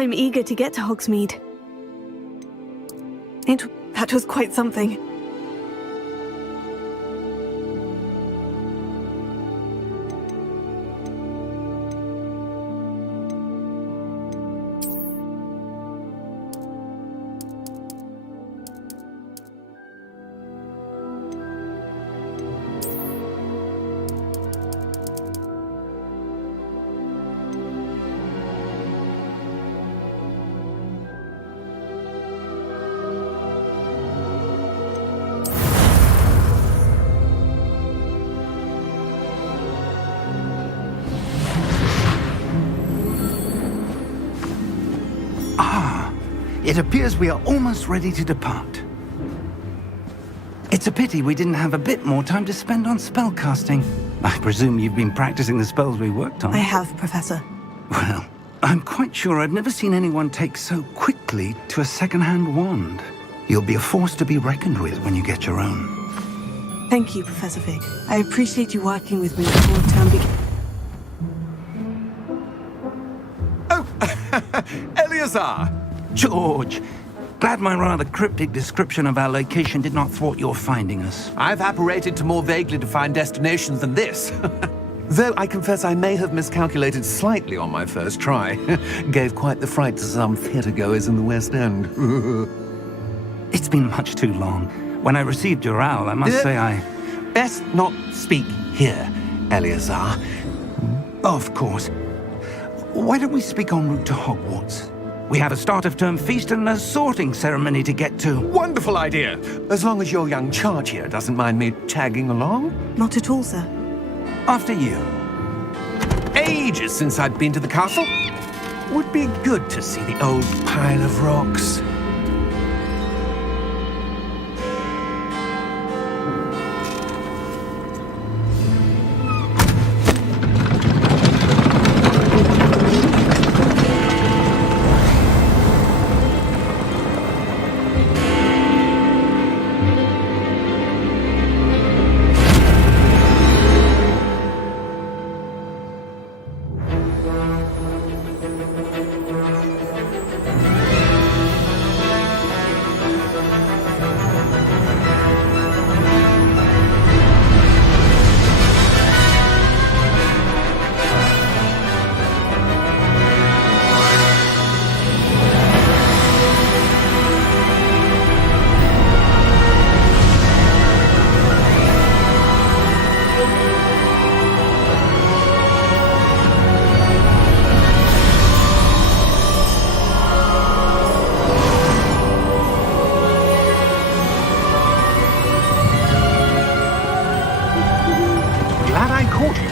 I'm eager to get to Hogsmeade. That was quite something. It appears we are almost ready to depart. It's a pity we didn't have a bit more time to spend on spellcasting. I presume you've been practicing the spells we worked on. I have, Professor. Well, I'm quite sure I've never seen anyone take so quickly to a second-hand wand. You'll be a force to be reckoned with when you get your own. Thank you, Professor Fig. I appreciate you working with me before the term begins. Oh, Eleazar! George! Glad my rather cryptic description of our location did not thwart your finding us. I've apparated to more vaguely defined destinations than this. Though I confess I may have miscalculated slightly on my first try. Gave quite the fright to some theatregoers in the West End. It's been much too long. When I received your owl, I must say I... Best not speak here, Eleazar. Of course. Why don't we speak en route to Hogwarts? We have a start-of-term feast and a sorting ceremony to get to. Wonderful idea! As long as your young charge here doesn't mind me tagging along. Not at all, sir. After you. Ages since I'd been to the castle. Would be good to see the old pile of rocks.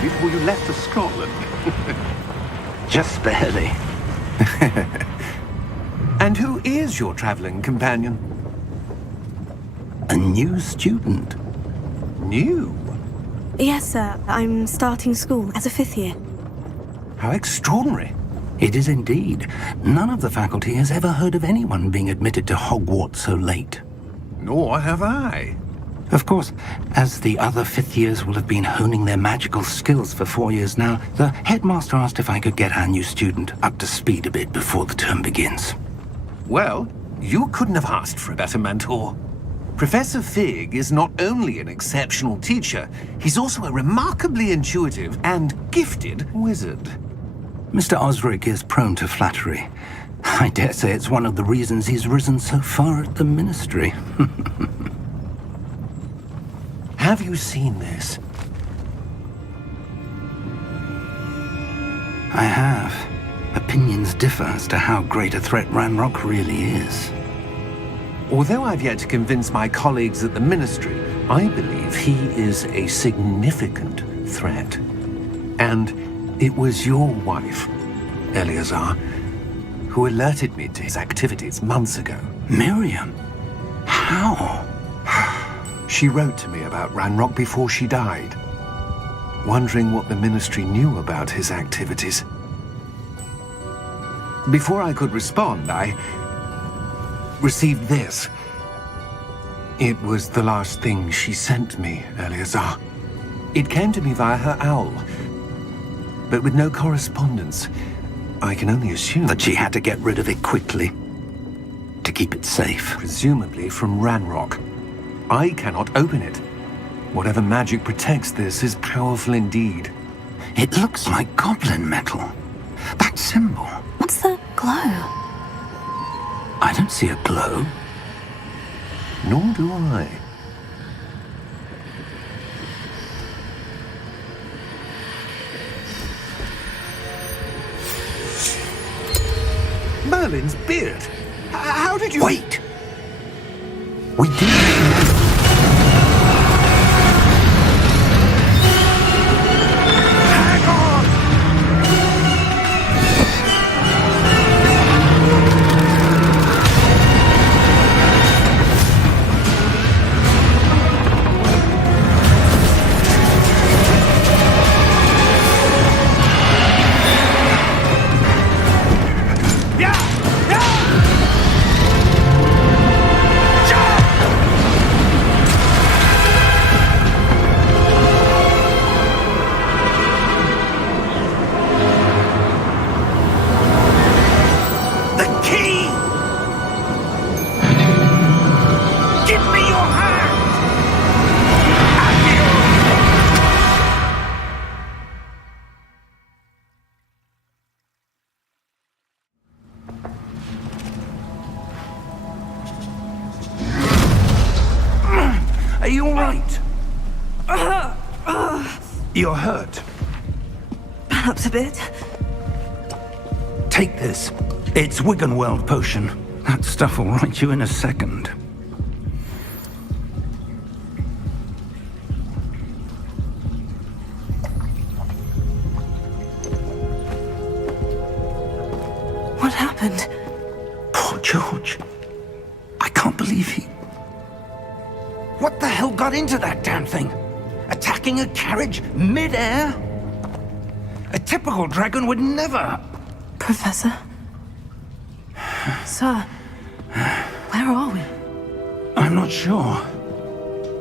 Before you left for Scotland. Just barely. And who is your traveling companion? A new student. New? Yes, sir. I'm starting school as a 5th year. How extraordinary. It is indeed. None of the faculty has ever heard of anyone being admitted to Hogwarts so late. Nor have I. Of course, as the other 5th years will have been honing their magical skills for 4 years now, the headmaster asked if I could get our new student up to speed a bit before the term begins. Well, you couldn't have asked for a better mentor. Professor Fig is not only an exceptional teacher, he's also a remarkably intuitive and gifted wizard. Mr. Osric is prone to flattery. I dare say it's one of the reasons he's risen so far at the ministry. Have you seen this? I have. Opinions differ as to how great a threat Ranrock really is. Although I've yet to convince my colleagues at the Ministry, I believe he is a significant threat. And it was your wife, Eleazar, who alerted me to his activities months ago. Miriam? How? She wrote to me about Ranrock before she died, wondering what the Ministry knew about his activities. Before I could respond, I received this. It was the last thing she sent me, Eleazar. It came to me via her owl, but with no correspondence. I can only assume That she had to get rid of it quickly, to keep it safe. presumably from Ranrock. I cannot open it. Whatever magic protects this is powerful indeed. It looks like goblin metal. That symbol. What's that glow? I don't see a glow. Nor do I. Merlin's beard. How did you... Wait! We did. Are you all right? You're hurt. Perhaps a bit. Take this. It's Wiggenweld potion. That stuff will right you in a second. What happened? Poor George. I can't believe he... What the hell got into that damn thing? Attacking a carriage mid-air? A typical dragon would never... Professor? Sir, where are we? I'm not sure.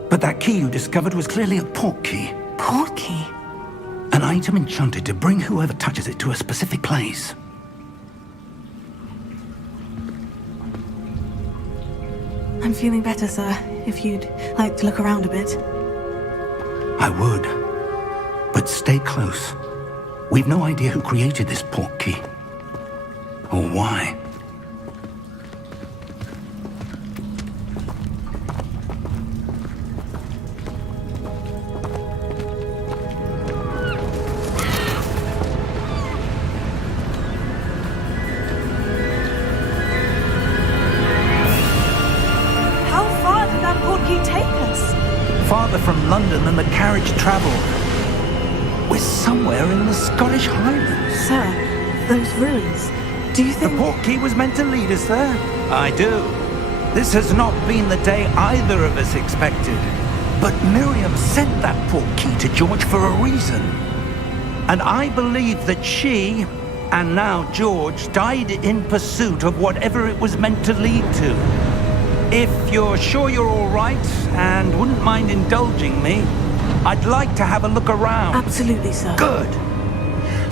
But that key you discovered was clearly a port key. Port key? An item enchanted to bring whoever touches it to a specific place. I'm feeling better, sir. If you'd like to look around a bit. I would. But stay close. We've no idea who created this port key. Or why. How far did that port key take us? Farther from London than the carriage travelled. We're somewhere in the Scottish Highlands. Sir, those ruins. Do you The think... port key was meant to lead us there? I do. This has not been the day either of us expected. But Miriam sent that port key to George for a reason. And I believe that she, and now George, died in pursuit of whatever it was meant to lead to. If you're sure you're all right and wouldn't mind indulging me, I'd like to have a look around. Absolutely, sir. Good.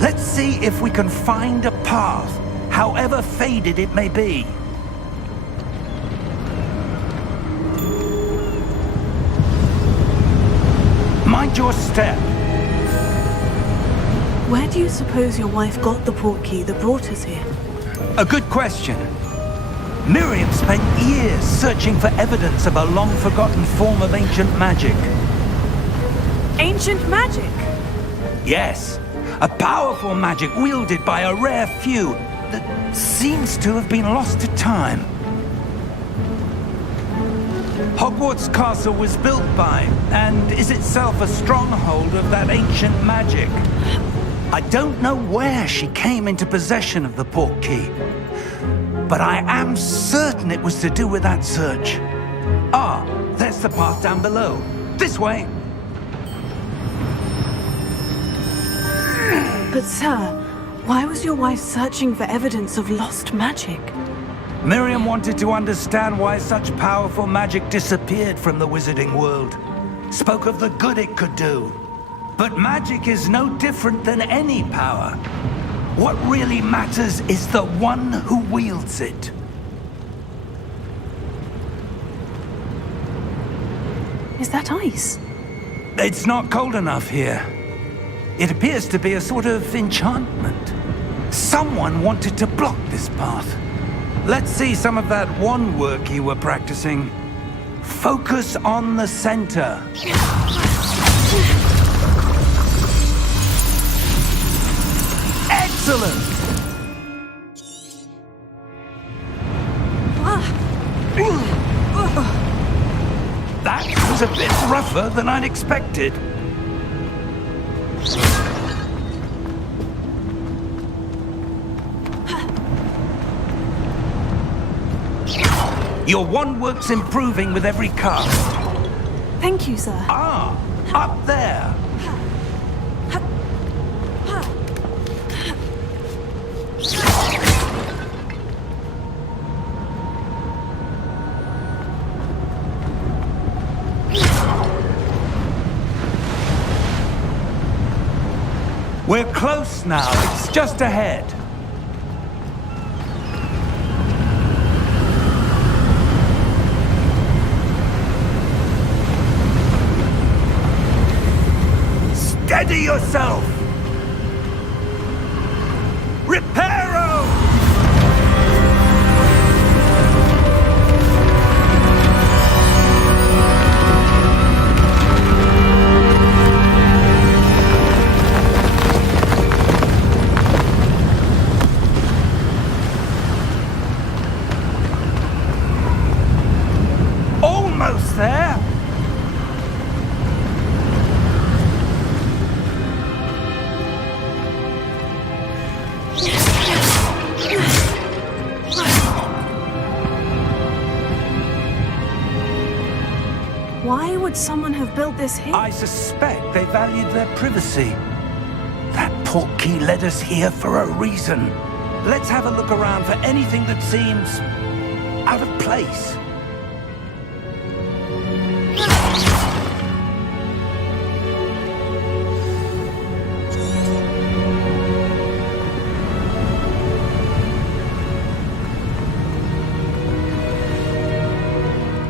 Let's see if we can find a path, however faded it may be. Mind your step. Where do you suppose your wife got the port key that brought us here? A good question. Miriam spent years searching for evidence of a long-forgotten form of ancient magic. Ancient magic? Yes, a powerful magic wielded by a rare few that seems to have been lost to time. Hogwarts Castle was built by, and is itself a stronghold of that ancient magic. I don't know where she came into possession of the port key, but I am certain it was to do with that search. Ah, there's the path down below. This way. But sir, why was your wife searching for evidence of lost magic? Miriam wanted to understand why such powerful magic disappeared from the wizarding world. Spoke of the good it could do. But magic is no different than any power. What really matters is the one who wields it. Is that ice? It's not cold enough here. It appears to be a sort of enchantment. Someone wanted to block this path. Let's see some of that wand work you were practicing. Focus on the center. Excellent! That was a bit rougher than I'd expected. Your wand work's improving with every cast. Thank you, sir. Ah, up there. We're close now. It's just ahead. Steady yourself! Reparo! there? Why would someone have built this here? I suspect they valued their privacy. That portkey led us here for a reason. Let's have a look around for anything that seems out of place.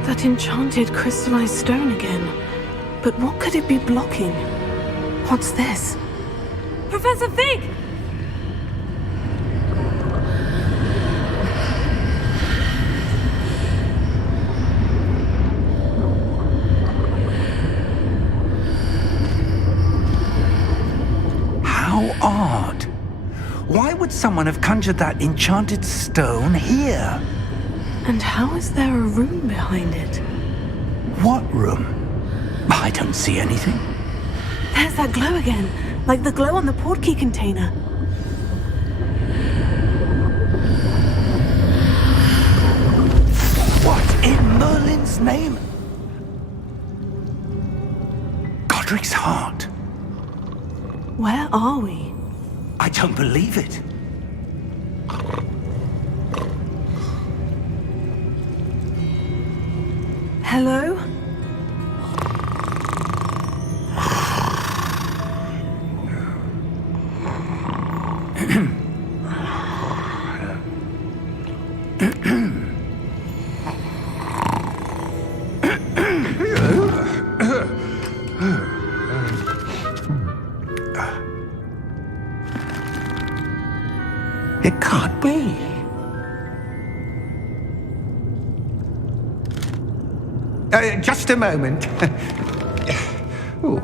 That enchanted crystallized stone again. But what could it be blocking? What's this? Professor Fig! How odd. Why would someone have conjured that enchanted stone here? And how is there a room behind it? What room? I don't see anything. There's that glow again, like the glow on the portkey container. What in Merlin's name? Godric's heart. Where are we? I don't believe it. Hello? It can't be. Just a moment. Ooh.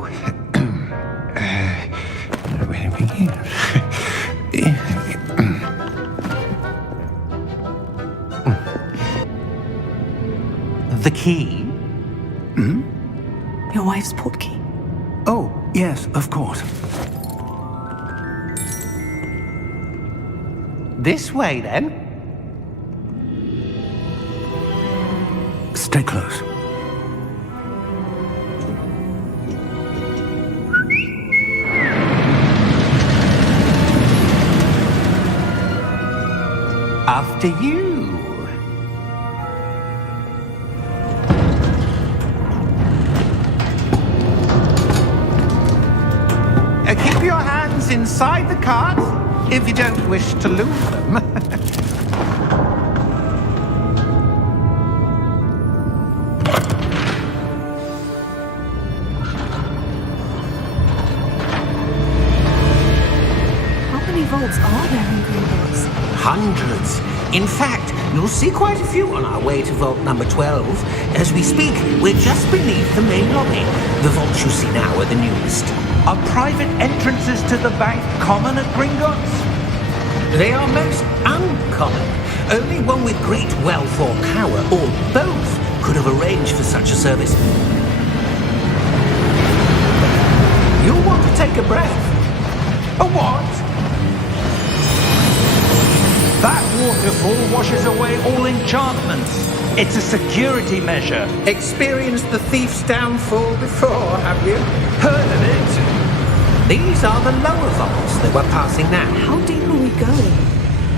Where do we begin? The key? Your wife's portkey. Oh, yes, of course. This way, then. Stay close. After you. Keep your hands inside the cart if you don't wish to lose them. How many vaults are there in Greenbox? Hundreds. In fact, you'll see quite a few on our way to vault number 12. As we speak, we're just beneath the main lobby. The vaults you see now are the newest. Are private entrances to the bank common at Gringotts? They are most uncommon. Only one with great wealth or power, or both, could have arranged for such a service. You'll want to take a breath. A what? That waterfall washes away all enchantments. It's a security measure. Experienced the thief's downfall before, have you? Heard of it? These are the lower vaults that we're passing now. How deep are we going?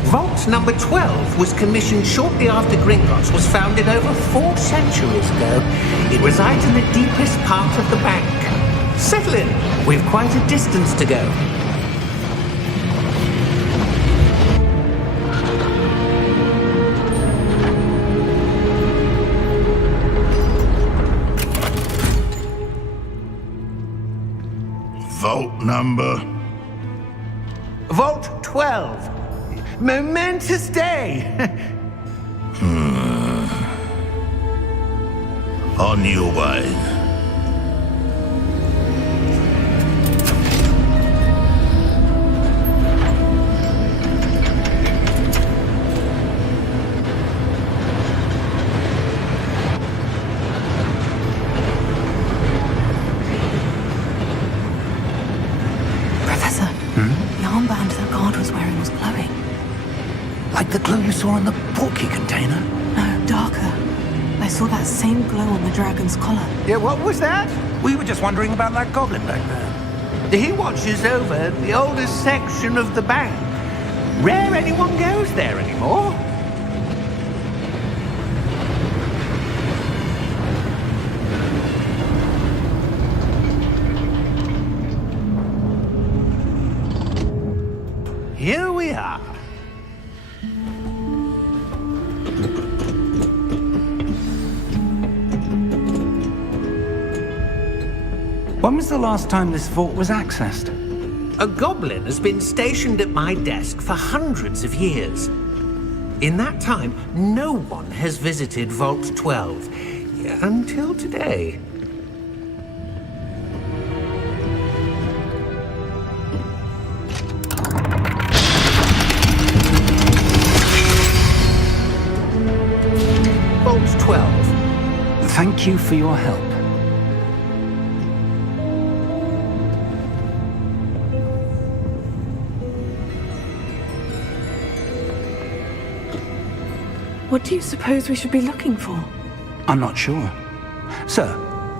Vault number 12 was commissioned shortly after Gringotts was founded over 4 centuries ago. It resides in the deepest part of the bank. Settle in. We've quite a distance to go. Vault number? Vault 12. Momentous day. On your way. Like the glow you saw in the portkey container? No, darker. I saw that same glow on the dragon's collar. Yeah, what was that? We were just wondering about that goblin back there. He watches over the oldest section of the bank. Rare anyone goes there anymore. Here we are. When was the last time this vault was accessed? A goblin has been stationed at my desk for hundreds of years. In that time, no one has visited Vault 12 until today. Vault 12. Thank you for your help. What do you suppose we should be looking for? I'm not sure. Sir,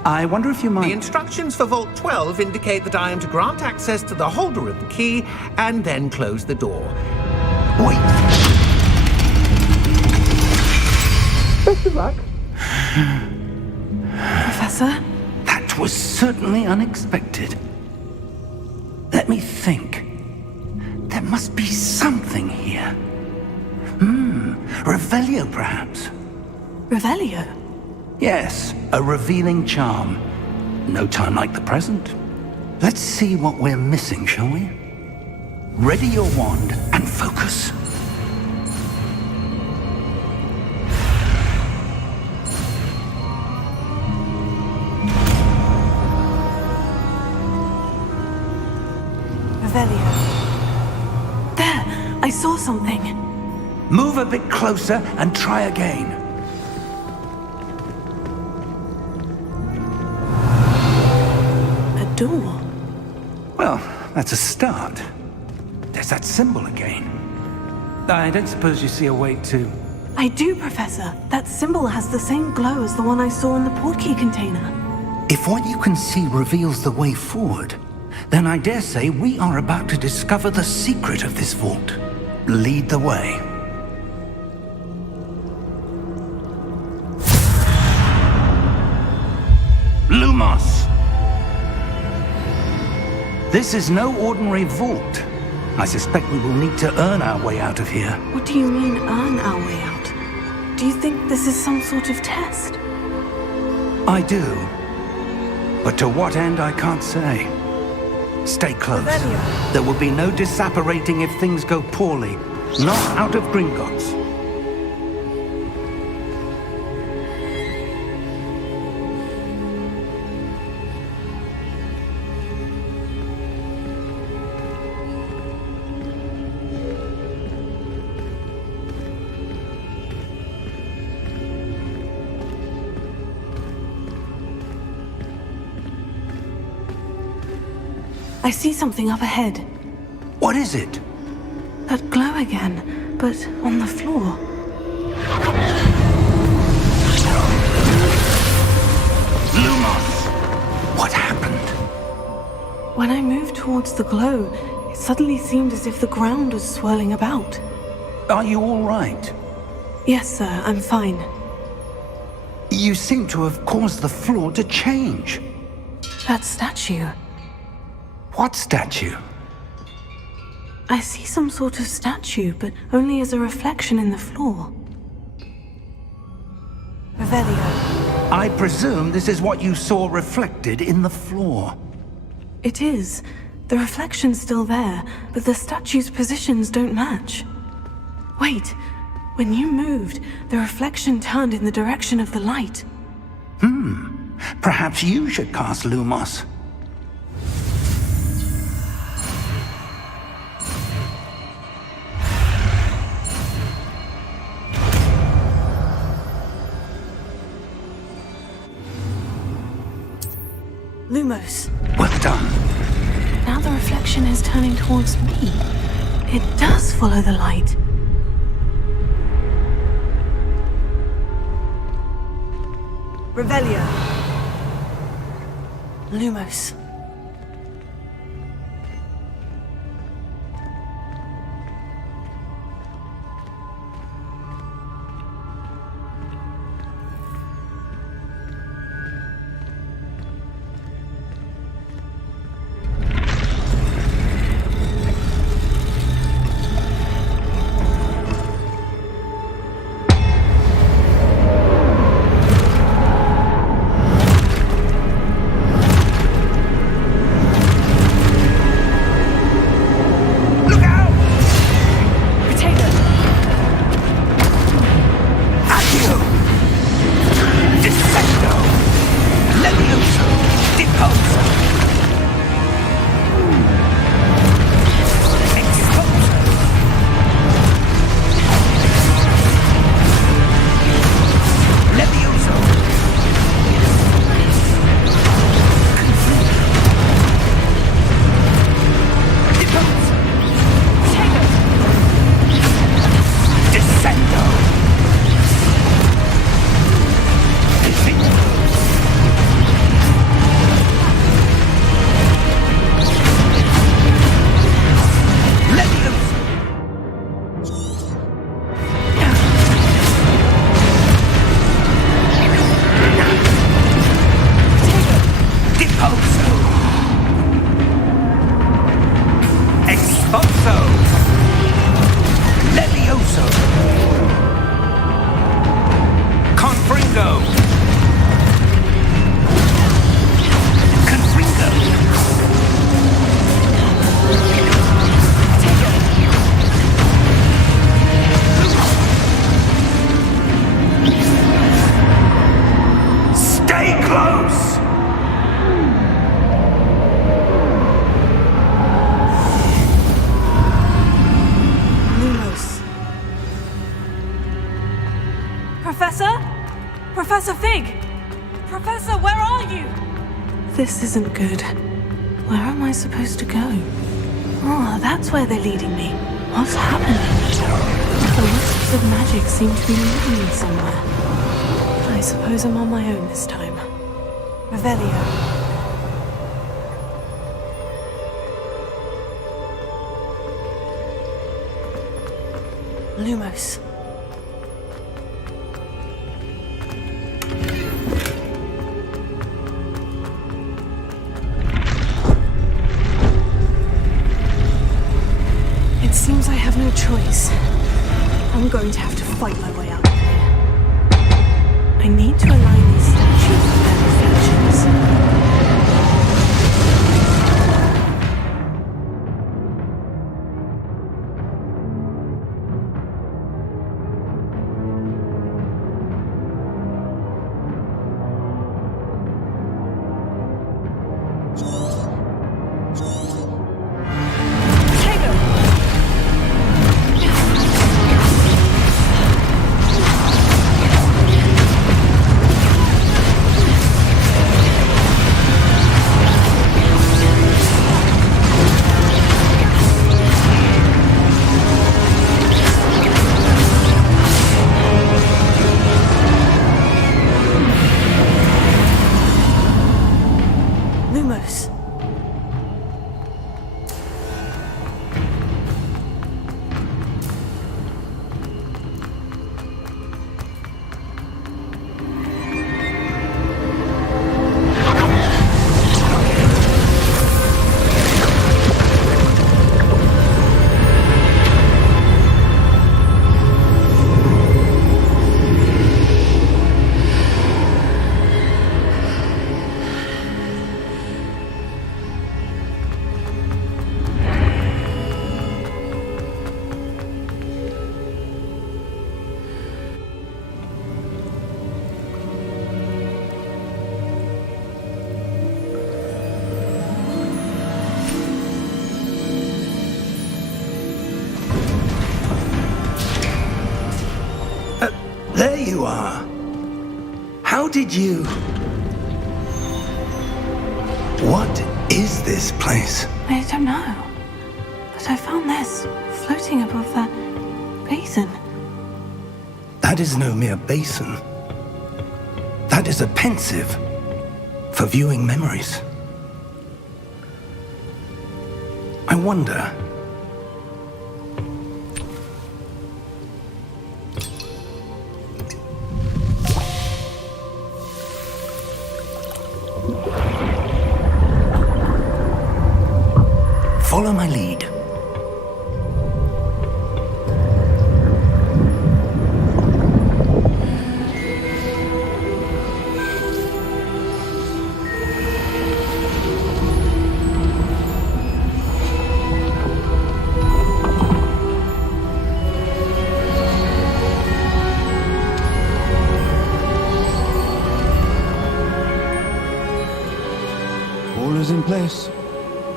I wonder if you might... The instructions for Vault 12 indicate that I am to grant access to the holder of the key and then close the door. Wait! Best of luck. Professor? That was certainly unexpected. Let me think. There must be something here. Revelio, perhaps? Revelio? Yes, a revealing charm. No time like the present. Let's see what we're missing, shall we? Ready your wand and focus. Revelio. There! I saw something. Move a bit closer and try again. A door. Well, that's a start. There's that symbol again. I don't suppose you see a way to... I do, Professor. That symbol has the same glow as the one I saw in the portkey container. If what you can see reveals the way forward, then I dare say we are about to discover the secret of this vault. Lead the way. Lumos! This is no ordinary vault. I suspect we will need to earn our way out of here. What do you mean, earn our way out? Do you think this is some sort of test? I do. But to what end, I can't say. Stay close. Revelio. There will be no disapparating if things go poorly. Not out of Gringotts. I see something up ahead. What is it? That glow again, but on the floor. Lumos! What happened? When I moved towards the glow, it suddenly seemed as if the ground was swirling about. Are you all right? Yes, sir, I'm fine. You seem to have caused the floor to change. That statue. What statue? I see some sort of statue, but only as a reflection in the floor. Revelio. I presume this is what you saw reflected in the floor. It is. The reflection's still there, but the statue's positions don't match. Wait. When you moved, the reflection turned in the direction of the light. Perhaps you should cast Lumos. Lumos. Well done. Now the reflection is turning towards me. It does follow the light. Revelio. Lumos. Professor Fig! Professor, where are you? This isn't good. Where am I supposed to go? Oh, that's where they're leading me. What's happening? The wisps of magic seem to be leading me somewhere. I suppose I'm on my own this time. Revelio. Lumos. It seems I have no choice. I'm going to have to fight my way out of here. I need to align these statues with their reflections. There you are. How did you... What is this place? I don't know. But I found this floating above that basin. That is no mere basin. That is a pensive for viewing memories. I wonder. Follow my lead. All is in place.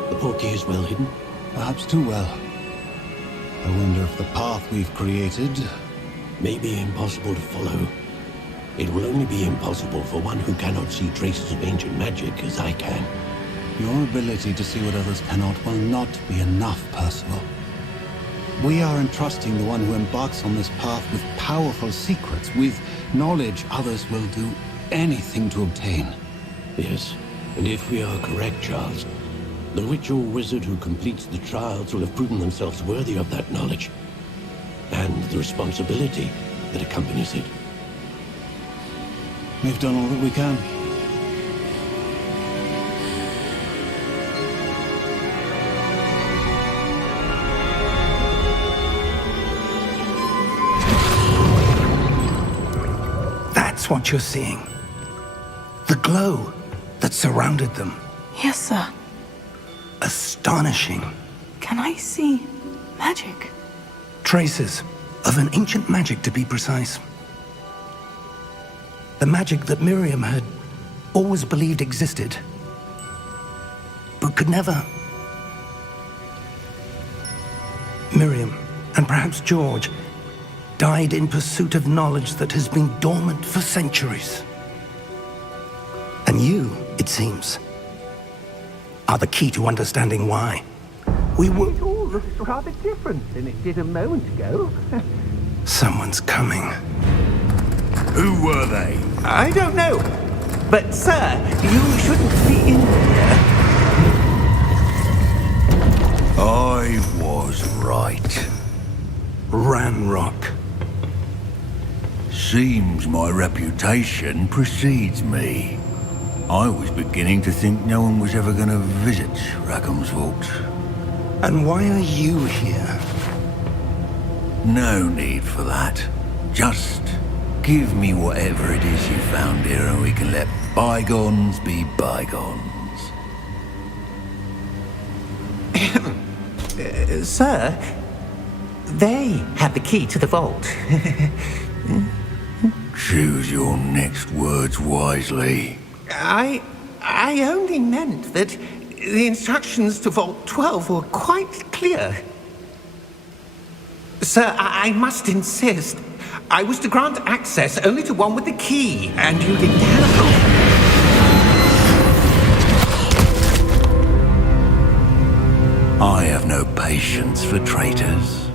The portkey is well hidden. Perhaps too well. I wonder if the path we've created May be impossible to follow. It will only be impossible for one who cannot see traces of ancient magic as I can. Your ability to see what others cannot will not be enough, Percival. We are entrusting the one who embarks on this path with powerful secrets, with knowledge others will do anything to obtain. Yes, and if we are correct, Charles, the witch or wizard who completes the trials will have proven themselves worthy of that knowledge and the responsibility that accompanies it. We've done all that we can. That's what you're seeing. The glow that surrounded them. Yes, sir. Astonishing. Can I see magic? Traces of an ancient magic, to be precise. The magic that Miriam had always believed existed, but could never. Miriam, and perhaps George, died in pursuit of knowledge that has been dormant for centuries. And you, it seems, are the key to understanding why. We were... It all looks rather different than it did a moment ago. Someone's coming. Who were they? I don't know. But, sir, you shouldn't be in here. I was right. Ranrock. Seems my reputation precedes me. I was beginning to think no one was ever going to visit Rackham's vault. And why are you here? No need for that. Just give me whatever it is you found here and we can let bygones be bygones. Sir, they have the key to the vault. Choose your next words wisely. I only meant that the instructions to Vault 12 were quite clear. Sir, I must insist. I was to grant access only to one with the key, and you didn't have it. I have no patience for traitors.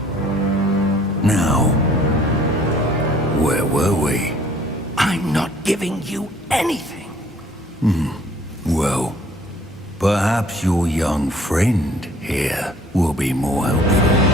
Now, where were we? I'm not giving you anything. Well, perhaps your young friend here will be more helpful.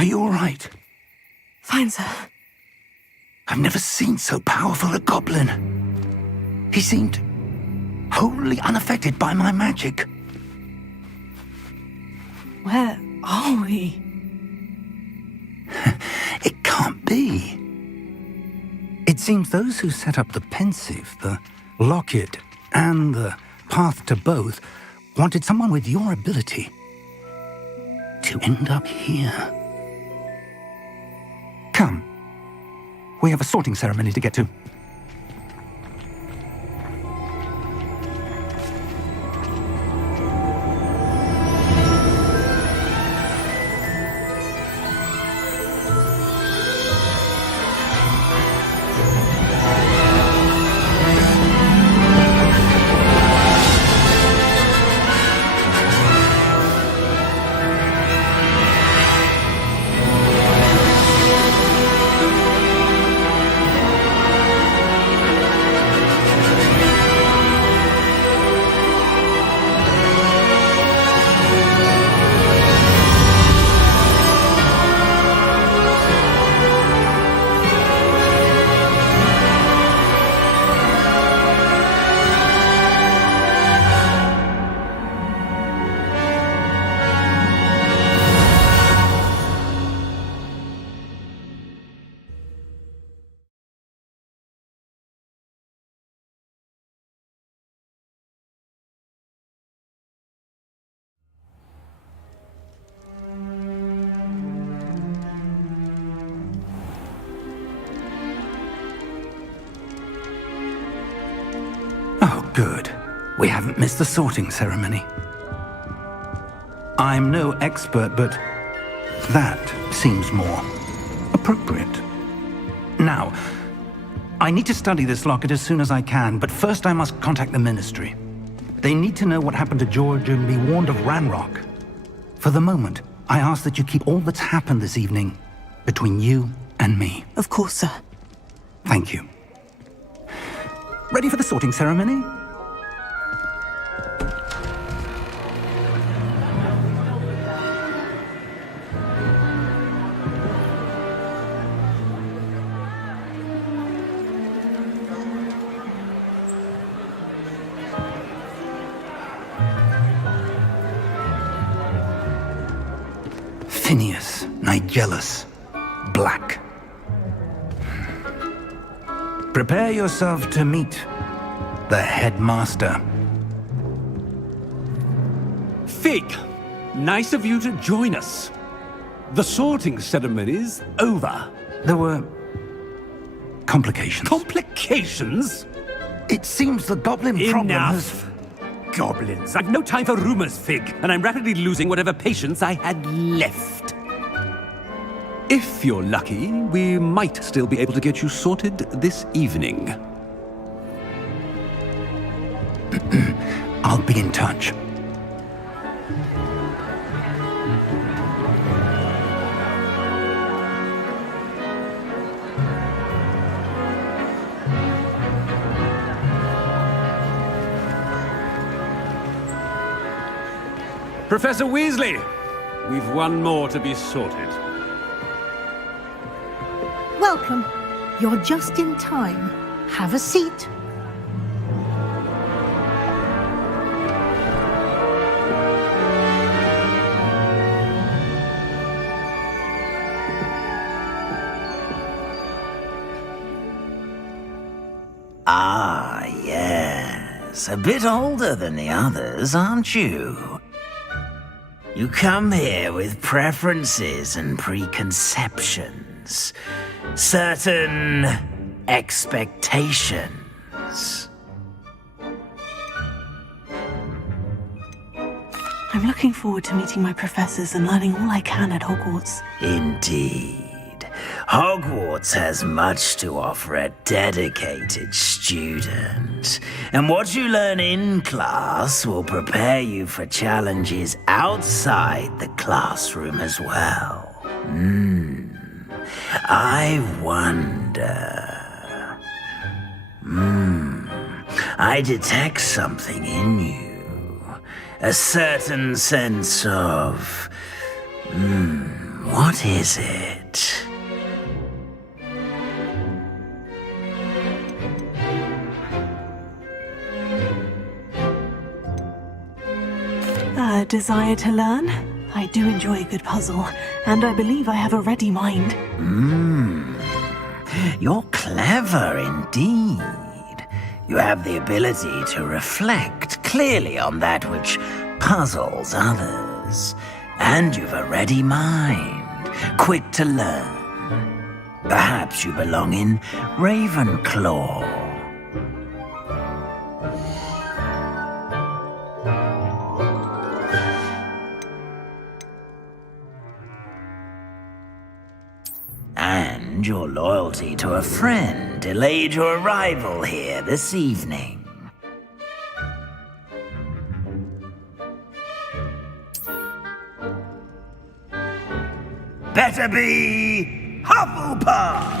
Are you all right? Fine, sir. I've never seen so powerful a goblin. He seemed wholly unaffected by my magic. Where are we? It can't be. It seems those who set up the pensive, the locket, and the path to both wanted someone with your ability to end up here. Come. We have a sorting ceremony to get to. Good. We haven't missed the sorting ceremony. I'm no expert, but that seems more appropriate. Now, I need to study this locket as soon as I can, but first I must contact the Ministry. They need to know what happened to George and be warned of Ranrock. For the moment, I ask that you keep all that's happened this evening between you and me. Of course, sir. Thank you. Ready for the sorting ceremony? Phineas Nigellus Black. Prepare yourself to meet the headmaster. Fig, nice of you to join us. The sorting ceremony's over. There were complications. Complications? It seems the goblin problem has... Enough. Goblins. I've no time for rumors, Fig, and I'm rapidly losing whatever patience I had left. If you're lucky, we might still be able to get you sorted this evening. I'll be in touch. Professor Weasley, we've one more to be sorted. Welcome. You're just in time. Have a seat. Ah, yes. A bit older than the others, aren't you? You come here with preferences and preconceptions. Certain expectations. I'm looking forward to meeting my professors and learning all I can at Hogwarts. Indeed. Hogwarts has much to offer a dedicated student. And what you learn in class will prepare you for challenges outside the classroom as well. I wonder... I detect something in you. A certain sense of... what What is it? A desire to learn? I do enjoy a good puzzle, and I believe I have a ready mind. You're clever indeed. You have the ability to reflect clearly on that which puzzles others. And you've a ready mind, quick to learn. Perhaps you belong in Ravenclaw. And your loyalty to a friend delayed your arrival here this evening. Better be Hufflepuff!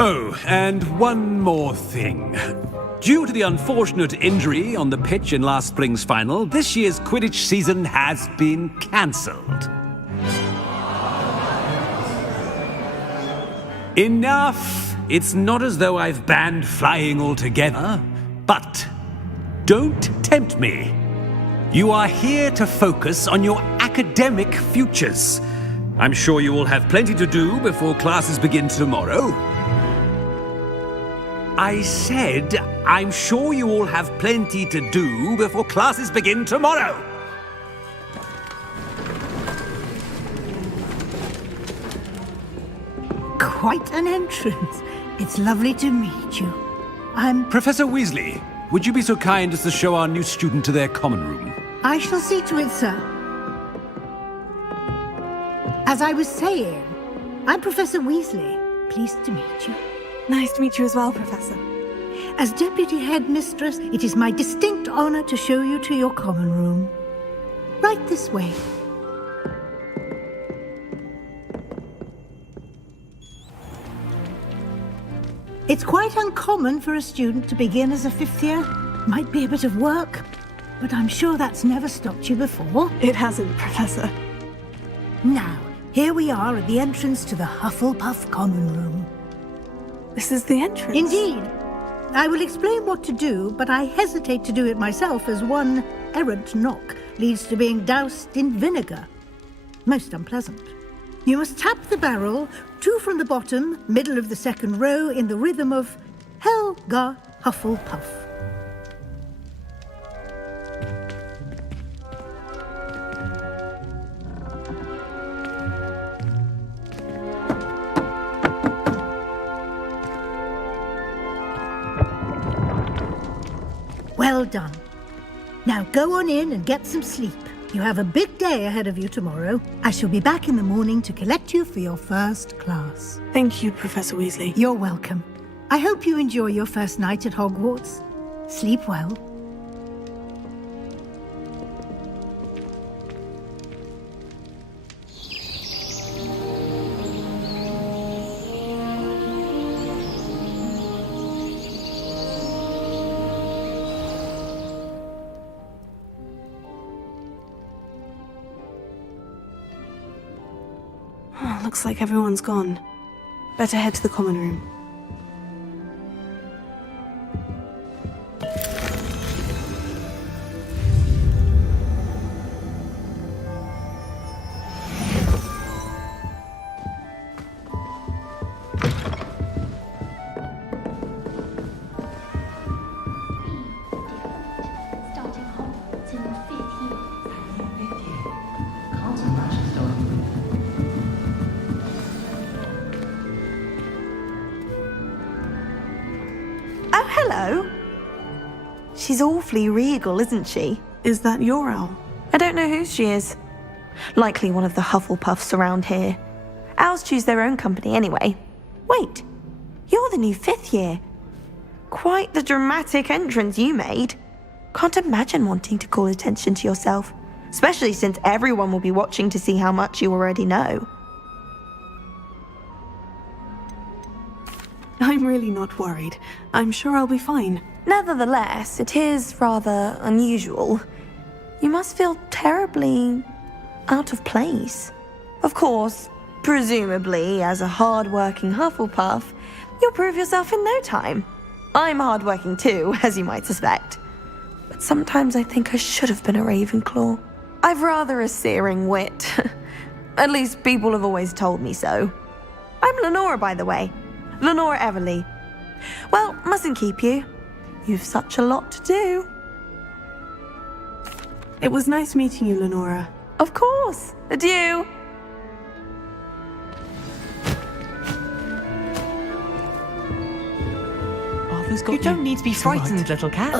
Oh, and one more thing. Due to the unfortunate injury on the pitch in last spring's final, this year's Quidditch season has been cancelled. Enough! It's not as though I've banned flying altogether, but don't tempt me. You are here to focus on your academic futures. I'm sure you will have plenty to do before classes begin tomorrow. I said, I'm sure you all have plenty to do before classes begin tomorrow. Quite an entrance. It's lovely to meet you. Professor Weasley, would you be so kind as to show our new student to their common room? I shall see to it, sir. As I was saying, I'm Professor Weasley. Pleased to meet you. Nice to meet you as well, Professor. As Deputy Headmistress, it is my distinct honor to show you to your common room. Right this way. It's quite uncommon for a student to begin as a fifth year. Might be a bit of work, but I'm sure that's never stopped you before. It hasn't, Professor. Now, here we are at the entrance to the Hufflepuff common room. This is the entrance? Indeed. I will explain what to do, but I hesitate to do it myself as one errant knock leads to being doused in vinegar. Most unpleasant. You must tap the barrel, 2 from the bottom, middle of the second row, in the rhythm of Helga Hufflepuff. Well done. Now go on in and get some sleep. You have a big day ahead of you tomorrow. I shall be back in the morning to collect you for your first class. Thank you, Professor Weasley. You're welcome. I hope you enjoy your first night at Hogwarts. Sleep well. Looks like everyone's gone. Better head to the common room. Hello. She's awfully regal, isn't she? Is that your owl? I don't know who she is. Likely one of the Hufflepuffs around here. Owls choose their own company anyway. Wait, you're the new 5th year. Quite the dramatic entrance you made. Can't imagine wanting to call attention to yourself, especially since everyone will be watching to see how much you already know. I'm really not worried. I'm sure I'll be fine. Nevertheless, it is rather unusual. You must feel terribly out of place. Of course, presumably, as a hard-working Hufflepuff, you'll prove yourself in no time. I'm hard-working too, as you might suspect. But sometimes I think I should have been a Ravenclaw. I've rather a searing wit. At least people have always told me so. I'm Lenora, by the way. Lenora Everly. Well, mustn't keep you. You've such a lot to do. It was nice meeting you, Lenora. Of course. Adieu. Arthur's got You don't need to be frightened, little cat.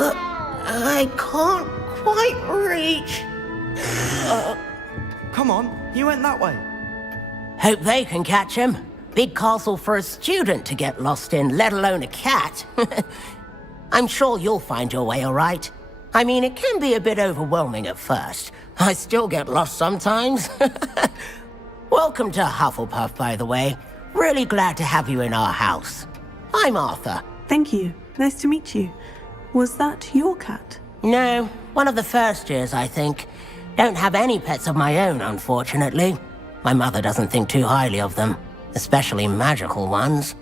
I can't quite reach. Come on, you went that way. Hope they can catch him. Big castle for a student to get lost in, let alone a cat. I'm sure you'll find your way all right. I mean, it can be a bit overwhelming at first. I still get lost sometimes. Welcome to Hufflepuff, by the way. Really glad to have you in our house. I'm Arthur. Thank you. Nice to meet you. Was that your cat? No, one of the first years, I think. Don't have any pets of my own, unfortunately. My mother doesn't think too highly of them, especially magical ones.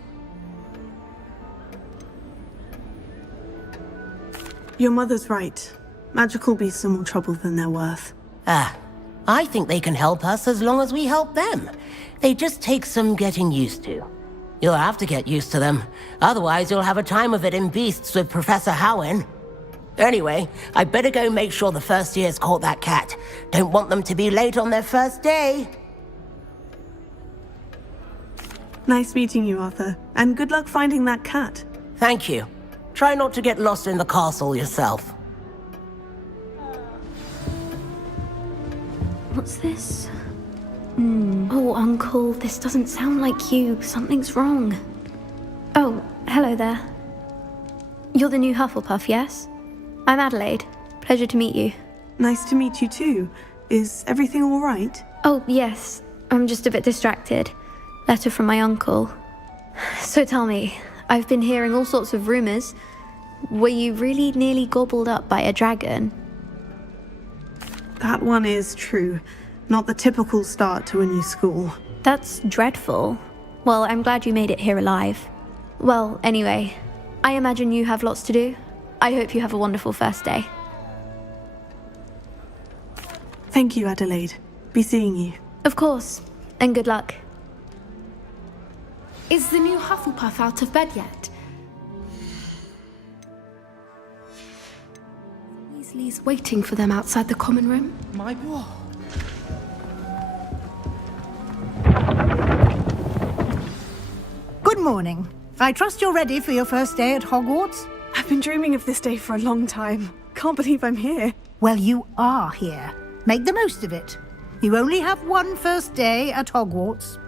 Your mother's right. Magical beasts are more trouble than they're worth. I think they can help us as long as we help them. They just take some getting used to. You'll have to get used to them. Otherwise, you'll have a time of it in Beasts with Professor Howen. Anyway, I better go make sure the first years caught that cat. Don't want them to be late on their first day. Nice meeting you, Arthur. And good luck finding that cat. Thank you. Try not to get lost in the castle yourself. What's this? Oh, Uncle, this doesn't sound like you. Something's wrong. Oh, hello there. You're the new Hufflepuff, yes? I'm Adelaide. Pleasure to meet you. Nice to meet you too. Is everything all right? Oh, yes. I'm just a bit distracted. Letter from my uncle. So tell me, I've been hearing all sorts of rumors. Were you really nearly gobbled up by a dragon? That one is true. Not the typical start to a new school. That's dreadful. Well, I'm glad you made it here alive. Well, anyway, I imagine you have lots to do. I hope you have a wonderful first day. Thank you, Adelaide. Be seeing you. Of course, and good luck. Is the new Hufflepuff out of bed yet? Weasley's waiting for them outside the common room. My boy. Good morning. I trust you're ready for your first day at Hogwarts? I've been dreaming of this day for a long time. Can't believe I'm here. Well, you are here. Make the most of it. You only have one first day at Hogwarts.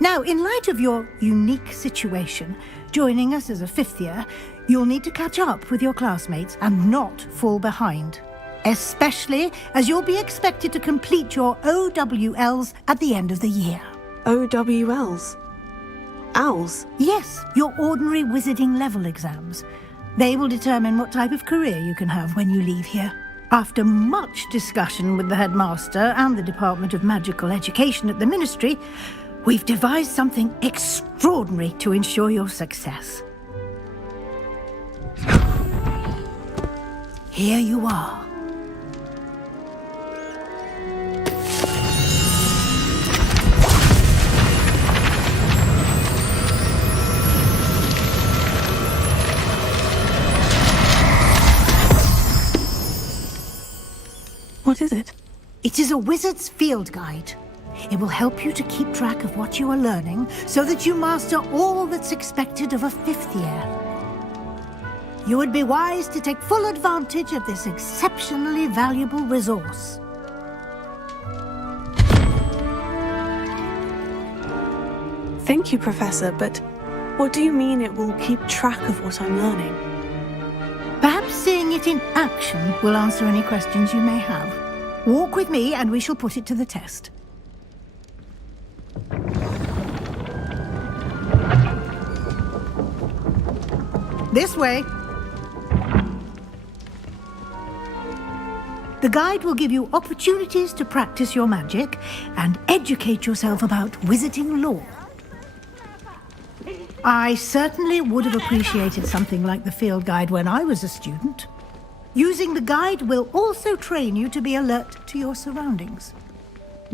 Now, in light of your unique situation, joining us as a fifth year, you'll need to catch up with your classmates and not fall behind. Especially as you'll be expected to complete your OWLs at the end of the year. OWLs? Owls? Yes, your ordinary wizarding level exams. They will determine what type of career you can have when you leave here. After much discussion with the headmaster and the Department of Magical Education at the Ministry, we've devised something extraordinary to ensure your success. Here you are. What is it? It is a wizard's field guide. It will help you to keep track of what you are learning so that you master all that's expected of a fifth year. You would be wise to take full advantage of this exceptionally valuable resource. Thank you, Professor, but what do you mean it will keep track of what I'm learning? Perhaps seeing it in action will answer any questions you may have. Walk with me and we shall put it to the test. This way. The guide will give you opportunities to practice your magic and educate yourself about wizarding lore. I certainly would have appreciated something like the field guide when I was a student. Using the guide will also train you to be alert to your surroundings.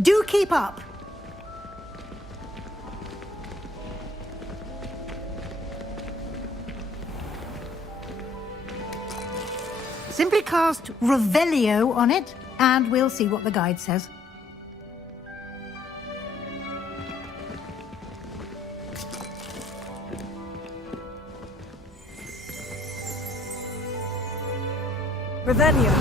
Do keep up! Simply cast Revelio on it, and we'll see what the guide says. Revelio.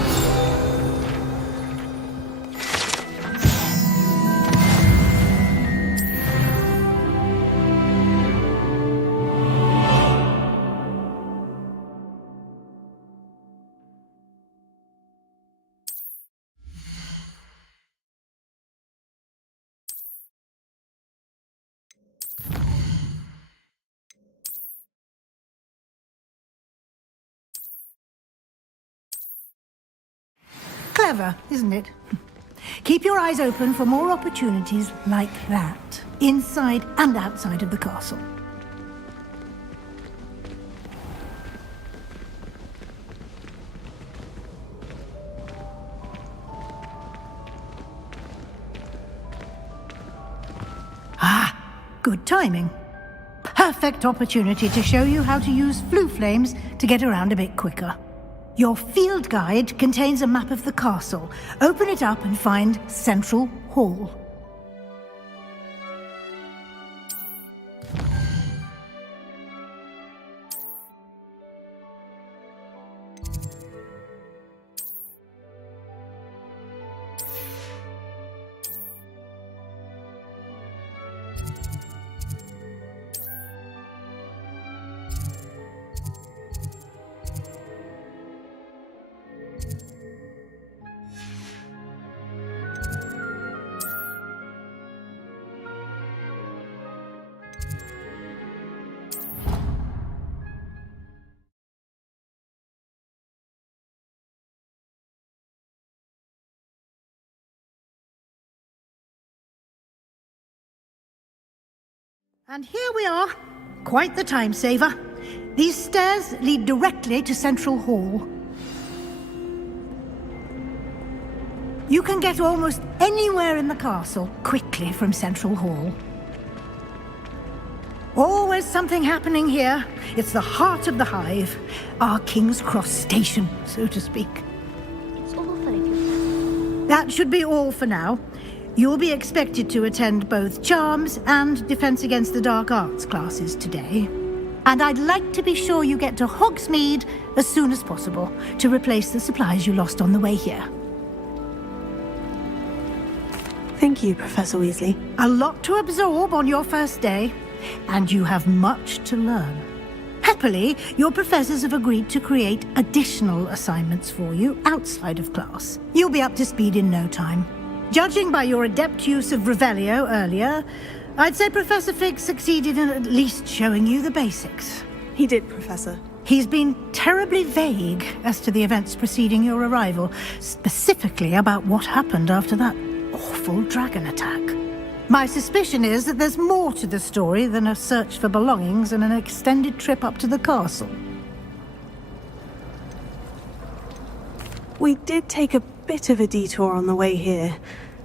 Clever, isn't it? Keep your eyes open for more opportunities like that, inside and outside of the castle. Ah, good timing. Perfect opportunity to show you how to use flue flames to get around a bit quicker. Your field guide contains a map of the castle. Open it up and find Central Hall. And here we are. Quite the time saver. These stairs lead directly to Central Hall. You can get almost anywhere in the castle quickly from Central Hall. Always something happening here. It's the heart of the hive. Our King's Cross station, so to speak. It's awful. That should be all for now. You'll be expected to attend both Charms and Defense Against the Dark Arts classes today. And I'd like to be sure you get to Hogsmeade as soon as possible to replace the supplies you lost on the way here. Thank you, Professor Weasley. A lot to absorb on your first day, and you have much to learn. Happily, your professors have agreed to create additional assignments for you outside of class. You'll be up to speed in no time. Judging by your adept use of Revelio earlier, I'd say Professor Fig succeeded in at least showing you the basics. He did, Professor. He's been terribly vague as to the events preceding your arrival, specifically about what happened after that awful dragon attack. My suspicion is that there's more to the story than a search for belongings and an extended trip up to the castle. We did take a bit of a detour on the way here.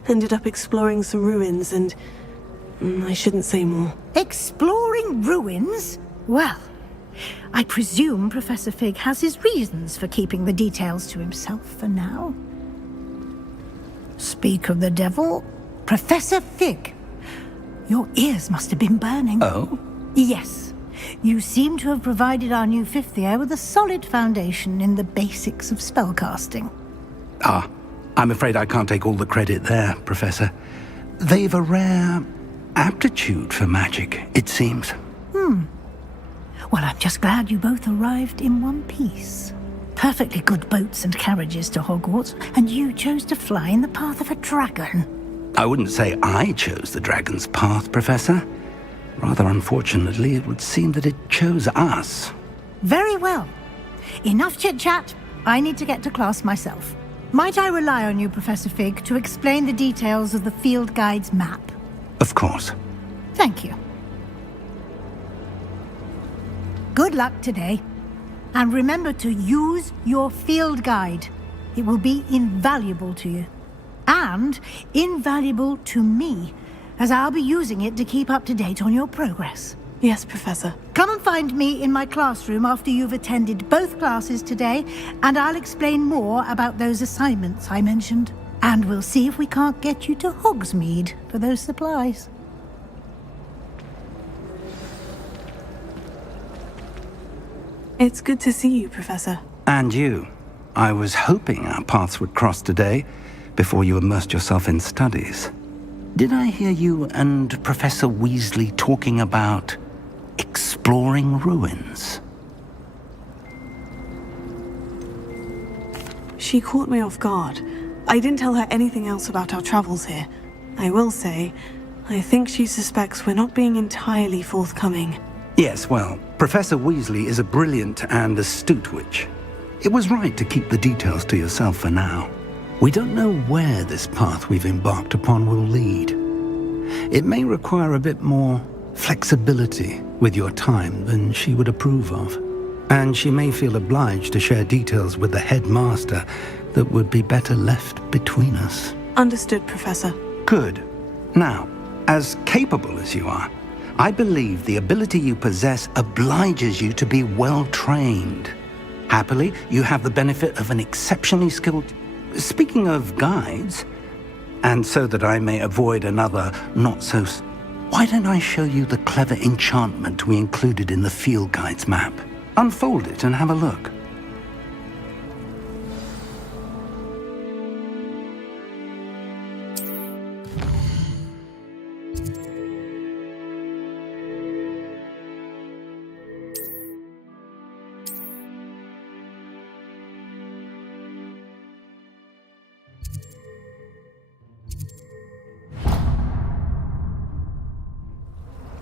Ended up exploring some ruins and... I shouldn't say more. Exploring ruins? Well, I presume Professor Fig has his reasons for keeping the details to himself for now. Speak of the devil, Professor Fig. Your ears must have been burning. Oh? Yes. You seem to have provided our new fifth year with a solid foundation in the basics of spellcasting. Ah, I'm afraid I can't take all the credit there, Professor. They've a rare aptitude for magic, it seems. Well, I'm just glad you both arrived in one piece. perfectly good boats and carriages to Hogwarts, and you chose to fly in the path of a dragon. I wouldn't say I chose the dragon's path, Professor. Rather unfortunately, it would seem that it chose us. Very well. Enough chit-chat. I need to get to class myself. Might I rely on you, Professor Fig, to explain the details of the field guide's map? Of course. Thank you. Good luck today. And remember to use your field guide. It will be invaluable to you. And invaluable to me, as I'll be using it to keep up to date on your progress. Yes, Professor. Come and find me in my classroom after you've attended both classes today, and I'll explain more about those assignments I mentioned. And we'll see if we can't get you to Hogsmeade for those supplies. It's good to see you, Professor. And you. I was hoping our paths would cross today, before you immersed yourself in studies. Did I hear you and Professor Weasley talking about exploring ruins? She caught me off guard. I didn't tell her anything else about our travels here. I will say, I think she suspects we're not being entirely forthcoming. Yes, well, Professor Weasley is a brilliant and astute witch. It was right to keep the details to yourself for now. We don't know where this path we've embarked upon will lead. It may require a bit more flexibility with your time than she would approve of. And she may feel obliged to share details with the headmaster that would be better left between us. Understood, Professor. Good. Now, as capable as you are, I believe the ability you possess obliges you to be well-trained. Happily, you have the benefit of an exceptionally skilled... Speaking of guides, and so that I may avoid another not-so... Why don't I show you the clever enchantment we included in the field guide's map? Unfold it and have a look.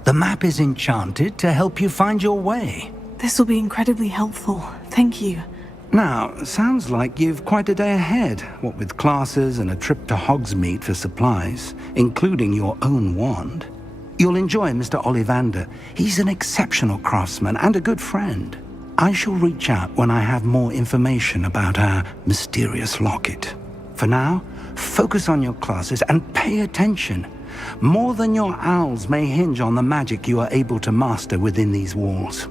The map is enchanted to help you find your way. This will be incredibly helpful. Thank you. Now, sounds like you've quite a day ahead, what with classes and a trip to Hogsmeade for supplies, including your own wand. You'll enjoy Mr. Ollivander. He's an exceptional craftsman and a good friend. I shall reach out when I have more information about our mysterious locket. For now, focus on your classes and pay attention. More than your owls may hinge on the magic you are able to master within these walls.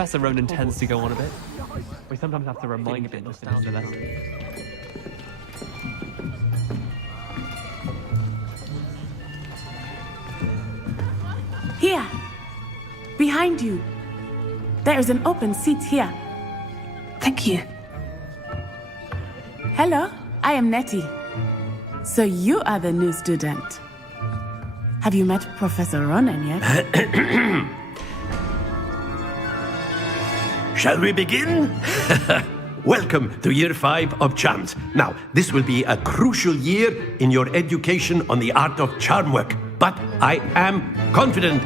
Professor Ronan tends to go on a bit. We sometimes have to remind him of the lesson. Here, behind you. There is an open seat here. Thank you. Hello, I am Nettie. So you are the new student. Have you met Professor Ronan yet? Shall we begin? Welcome to Year 5 of Charms. Now, this will be a crucial year in your education on the art of charm work. But I am confident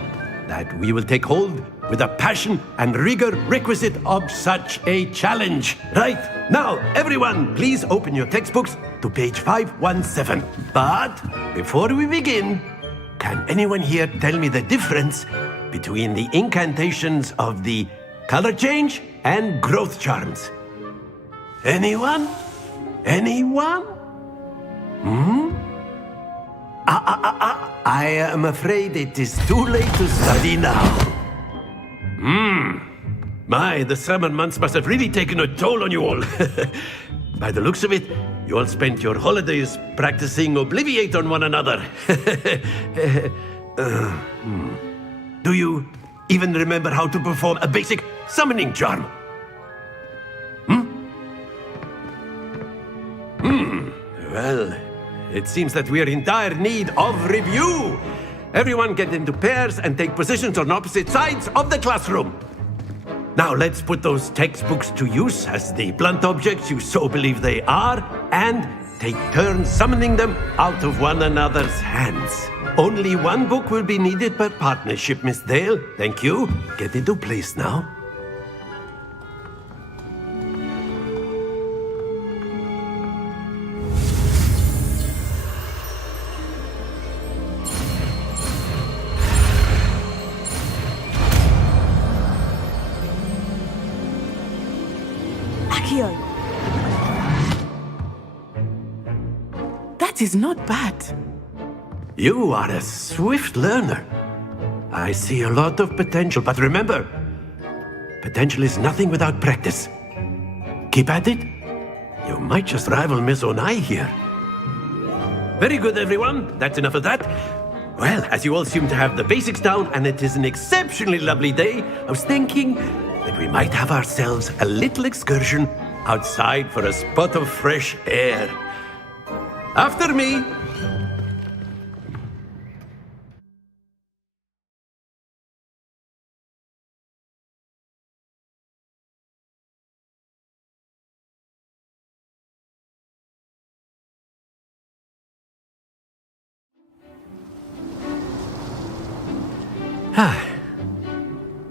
that we will take hold with a passion and rigor requisite of such a challenge. Right, now, everyone, please open your textbooks to page 517. But before we begin, can anyone here tell me the difference between the incantations of the color change and growth charms? Anyone? Anyone? I am afraid it is too late to study now. My, the summer months must have really taken a toll on you all. By the looks of it, you all spent your holidays practicing Obliviate on one another. Do you even remember how to perform a basic summoning charm? Well, it seems that we are in dire need of review. Everyone get into pairs and take positions on opposite sides of the classroom. Now let's put those textbooks to use as the blunt objects you so believe they are, and take turns summoning them out of one another's hands. Only one book will be needed per partnership, Miss Dale. Thank you. Get into place now. That is not bad. You are a swift learner. I see a lot of potential, but remember, potential is nothing without practice. Keep at it. You might just rival Miss Onai here. Very good, everyone. That's enough of that. Well, as you all seem to have the basics down, and it is an exceptionally lovely day, I was thinking that we might have ourselves a little excursion outside for a spot of fresh air. After me.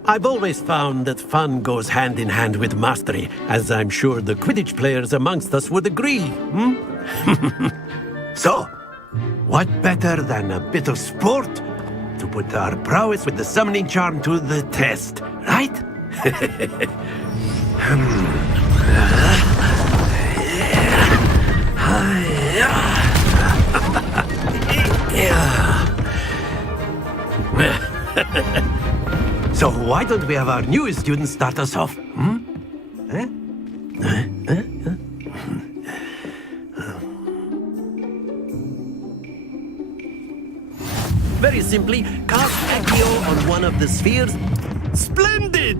I've always found that fun goes hand in hand with mastery, as I'm sure the Quidditch players amongst us would agree. So, what better than a bit of sport to put our prowess with the summoning charm to the test, right? So why don't we have our newest student start us off? Very simply, cast Accio on one of the spheres. Splendid!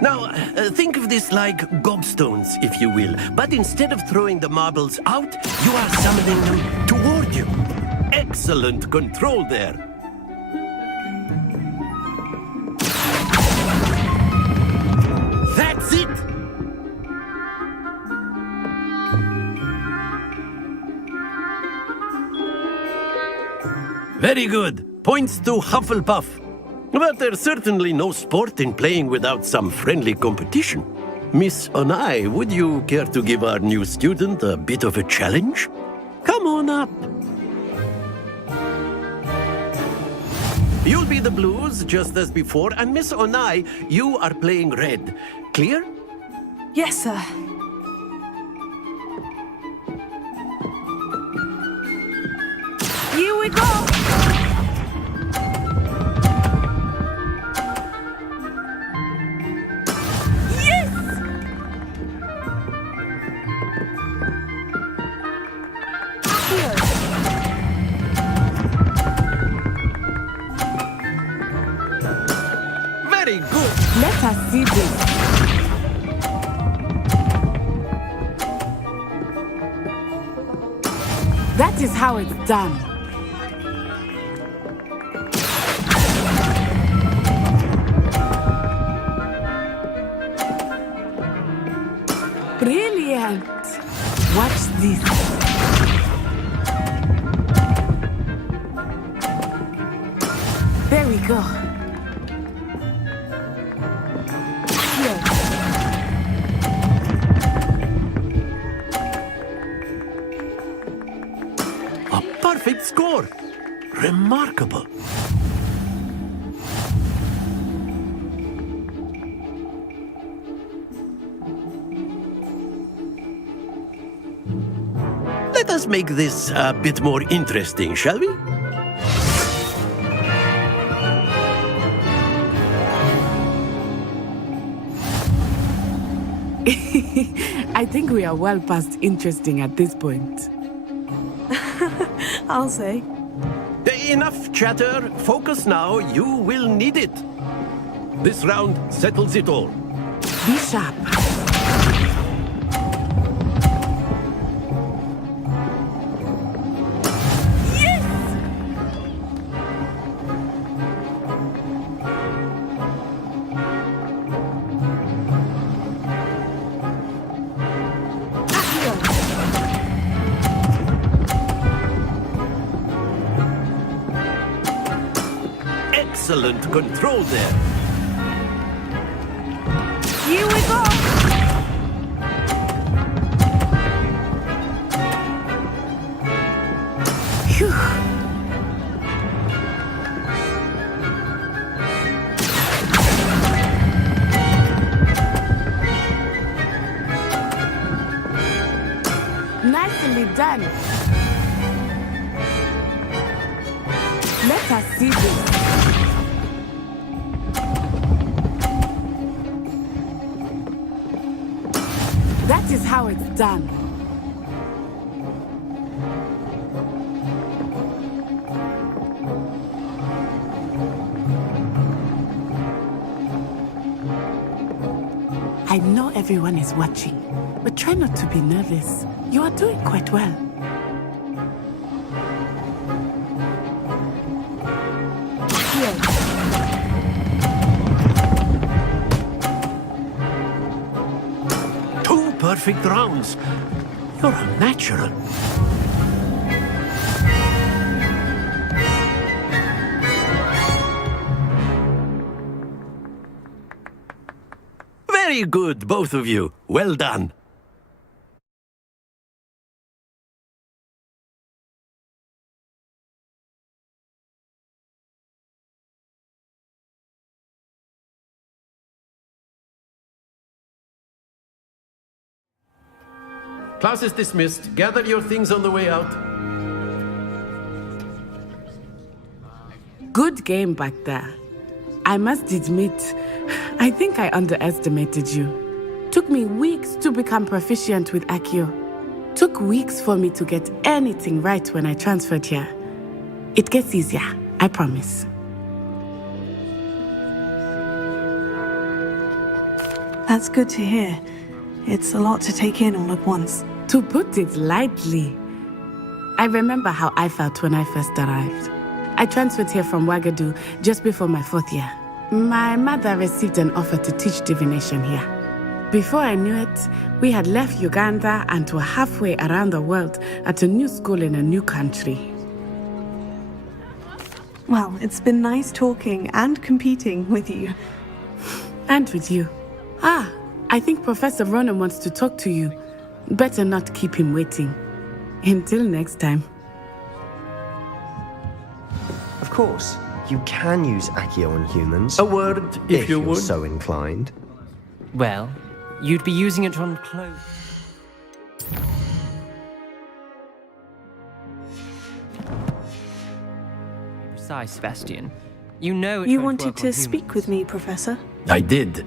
Now, think of this like gobstones, if you will. But instead of throwing the marbles out, you are summoning them toward you. Excellent control there. That's it! Very good. Points to Hufflepuff. But there's certainly no sport in playing without some friendly competition. Miss Onai, would you care to give our new student a bit of a challenge? Come on up. You'll be the blues, just as before, and Miss Onai, you are playing red. Clear? Yes, sir. Here we go! Let us see this. That is how it's done. Brilliant! Watch this. There we go. Here. A perfect score. Remarkable. Let us make this a bit more interesting, shall we? I think we are well past interesting at this point. I'll say. Enough chatter. Focus now. You will need it. This round settles it all. Be sharp. Excellent control there. Here we go. Phew. Nicely done. Let us see this. That is how it's done. I know everyone is watching, but try not to be nervous. You are doing quite well. Here. Perfect rounds. You're a natural. Very good, both of you. Well done. Class is dismissed. Gather your things on the way out. Good game back there. I must admit, I think I underestimated you. Took me weeks to become proficient with Accio. Took weeks for me to get anything right when I transferred here. It gets easier, I promise. That's good to hear. It's a lot to take in all at once. To put it lightly, I remember how I felt when I first arrived. I transferred here from Ouagadougou just before my 4th year. My mother received an offer to teach divination here. Before I knew it, we had left Uganda and were halfway around the world at a new school in a new country. Well, it's been nice talking and competing with you. And with you. Ah, I think Professor Ronan wants to talk to you. Better not keep him waiting. Until next time. Of course, you can use Accio on humans. A word, if you you're would. so inclined. Well, you'd be using it on clothes. Precise, Sebastian. You know it You won't wanted work to on speak with me, Professor? I did.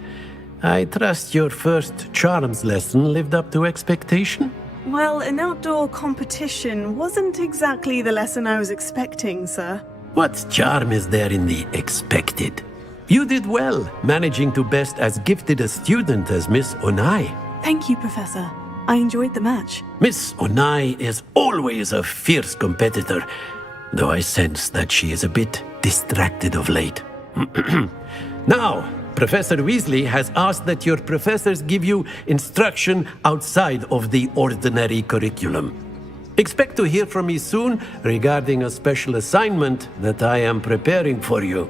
I trust your first charms lesson lived up to expectation? Well, an outdoor competition wasn't exactly the lesson I was expecting, sir. What charm is there in the expected? You did well, managing to best as gifted a student as Miss Onai. Thank you, Professor. I enjoyed the match. Miss Onai is always a fierce competitor, though I sense that she is a bit distracted of late. Now, Professor Weasley has asked that your professors give you instruction outside of the ordinary curriculum. Expect to hear from me soon regarding a special assignment that I am preparing for you.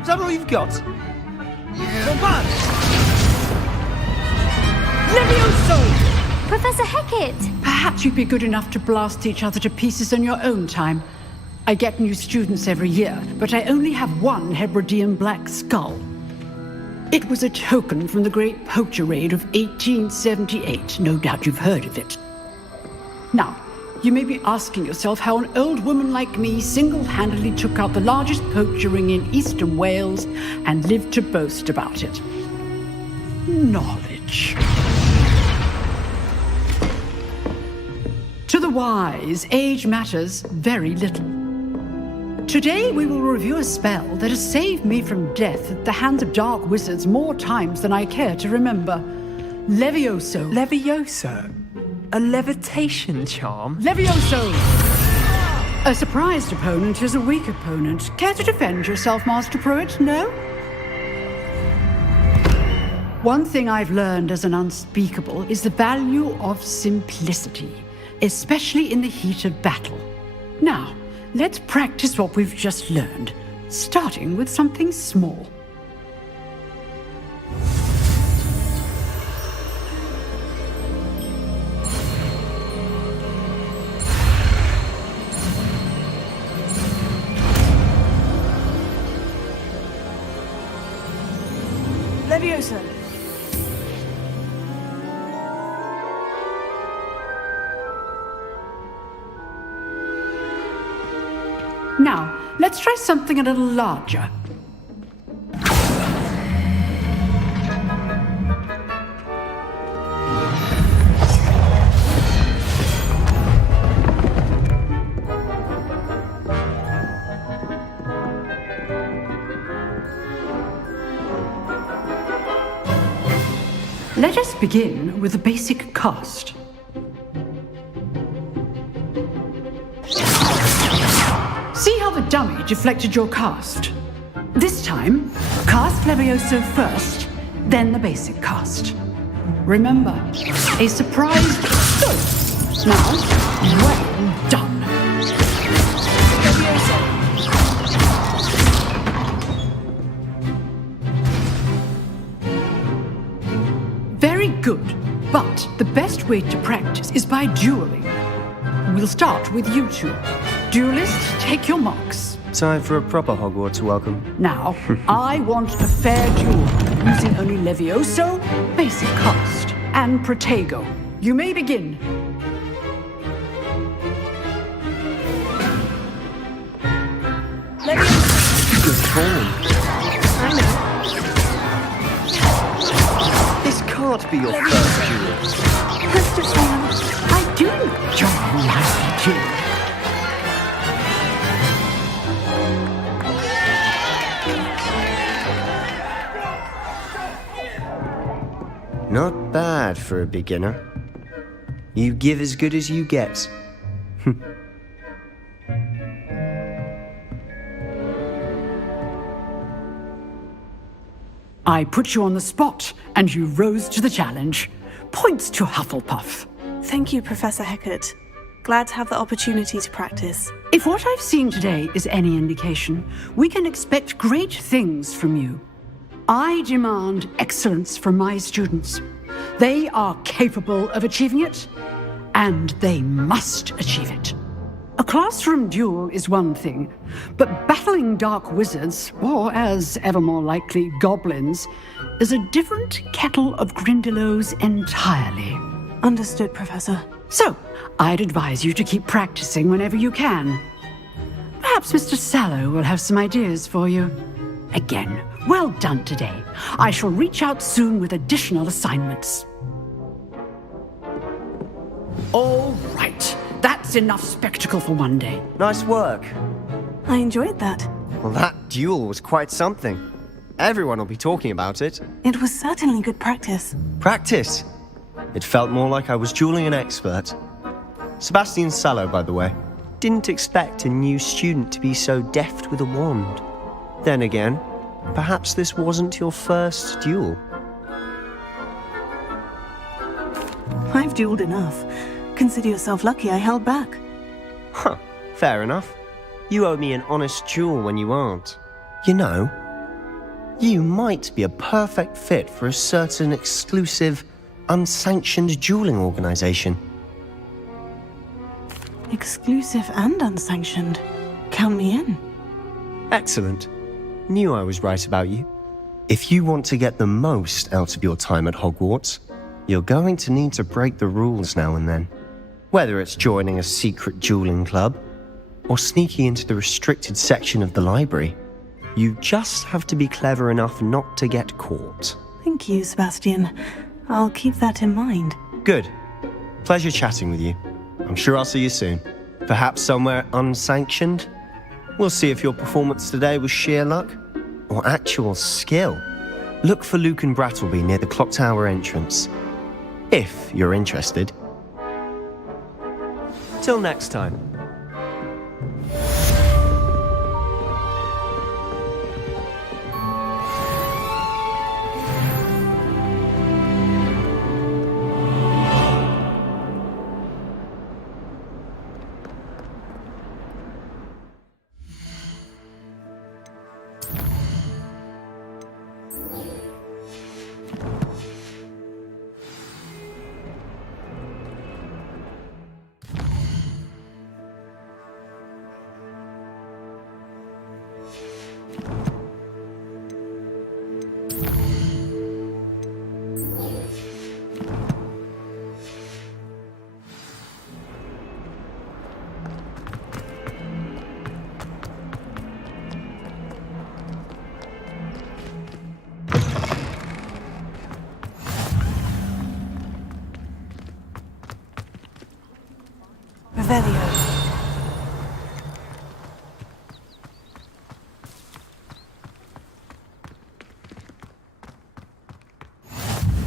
Is that all you've got? Not bad. Levioso! Professor Hecat! Perhaps you'd be good enough to blast each other to pieces in your own time. I get new students every year, but I only have one Hebridean black skull. It was a token from the Great Poacher Raid of 1878. No doubt you've heard of it. Now, you may be asking yourself how an old woman like me single-handedly took out the largest poacher ring in eastern Wales and lived to boast about it. Knowledge. To the wise, age matters very little. Today we will review a spell that has saved me from death at the hands of dark wizards more times than I care to remember. Levioso. Levioso? A levitation charm? Levioso! A surprised opponent is a weak opponent. Care to defend yourself, Master Pruitt? No? One thing I've learned as an unspeakable is the value of simplicity, especially in the heat of battle. Now, let's practice what we've just learned, starting with something small. Levioso. Now, let's try something a little larger. Let us begin with the basic cast. See how the dummy deflected your cast? This time, cast Levioso first, then the basic cast. Remember, a surprise. Good. Now, well done. Levioso. Very good, but the best way to practice is by dueling. We'll start with you two. Duelists, take your marks. Time for a proper Hogwarts welcome. Now, I want a fair duel, using only Levioso, basic cast, and Protego. You may begin. Levioso. Good form. I know. This can't be your first duel. Mr. Swan, I do enjoy my duel. Not bad for a beginner. You give as good as you get. I put you on the spot, and you rose to the challenge. Points to Hufflepuff. Thank you, Professor Hecat. Glad to have the opportunity to practice. If what I've seen today is any indication, we can expect great things from you. I demand excellence from my students. They are capable of achieving it, and they must achieve it. A classroom duel is one thing, but battling dark wizards, or as ever more likely, goblins, is a different kettle of Grindylows entirely. Understood, Professor. So, I'd advise you to keep practicing whenever you can. Perhaps Mr. Sallow will have some ideas for you. Again, well done today. I shall reach out soon with additional assignments. All right. That's enough spectacle for one day. Nice work. I enjoyed that. Well, that duel was quite something. Everyone will be talking about it. It was certainly good practice. Practice? It felt more like I was dueling an expert. Sebastian Sallow, by the way, didn't expect a new student to be so deft with a wand. Then again, perhaps this wasn't your first duel. I've dueled enough. Consider yourself lucky I held back. Huh, fair enough. You owe me an honest duel when you aren't. You know, you might be a perfect fit for a certain exclusive, unsanctioned dueling organization. Exclusive and unsanctioned. Count me in. Excellent. Knew I was right about you. If you want to get the most out of your time at Hogwarts, you're going to need to break the rules now and then. Whether it's joining a secret dueling club or sneaking into the restricted section of the library, you just have to be clever enough not to get caught. Thank you, Sebastian. I'll keep that in mind. Good. Pleasure chatting with you. I'm sure I'll see you soon. Perhaps somewhere unsanctioned? We'll see if your performance today was sheer luck or actual skill. Look for Luke and Brattleby near the clock tower entrance, if you're interested. Till next time.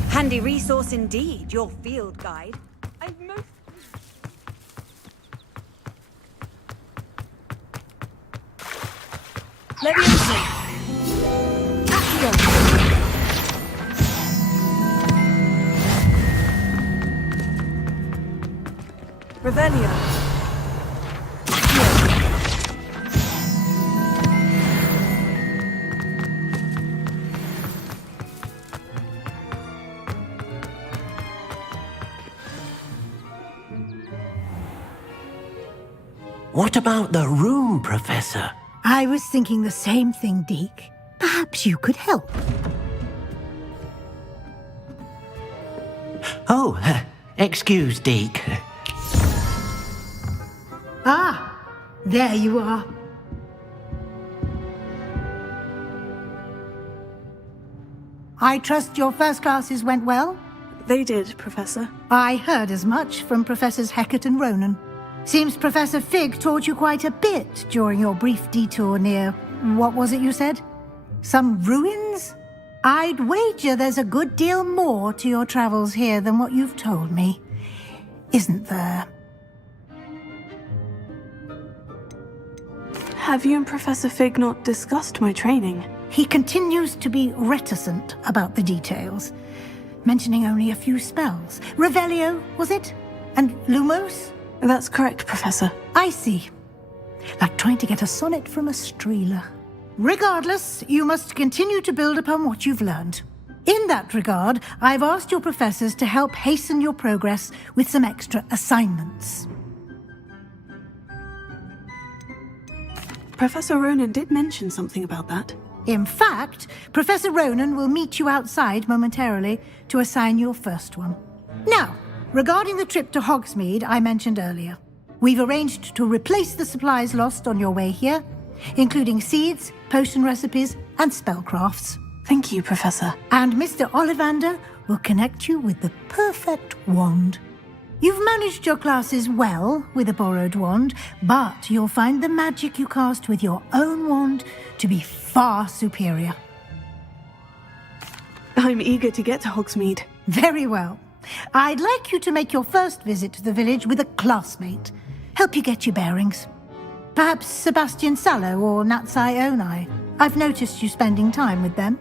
Handy resource indeed, your field guide. I'm most... Leviosa! Accio! Revelio! What about the room, Professor? I was thinking the same thing, Deke. Perhaps you could help. Oh, excuse, Deke. Ah, there you are. I trust your first classes went well? They did, Professor. I heard as much from Professors Hecat and Ronan. Seems Professor Fig taught you quite a bit during your brief detour near... what was it you said? Some ruins? I'd wager there's a good deal more to your travels here than what you've told me. Isn't there? Have you and Professor Fig not discussed my training? He continues to be reticent about the details, mentioning only a few spells. Revelio, was it? And Lumos? That's correct, Professor. I see. Like trying to get a sonnet from a streeler. Regardless, you must continue to build upon what you've learned. In that regard, I've asked your professors to help hasten your progress with some extra assignments. Professor Ronan did mention something about that. In fact, Professor Ronan will meet you outside momentarily to assign your first one. Now, regarding the trip to Hogsmeade I mentioned earlier, we've arranged to replace the supplies lost on your way here, including seeds, potion recipes, and spellcrafts. Thank you, Professor. And Mr. Ollivander will connect you with the perfect wand. You've managed your classes well with a borrowed wand, but you'll find the magic you cast with your own wand to be far superior. I'm eager to get to Hogsmeade. Very well. I'd like you to make your first visit to the village with a classmate. Help you get your bearings. Perhaps Sebastian Sallow or Natsai Onai. I've noticed you spending time with them.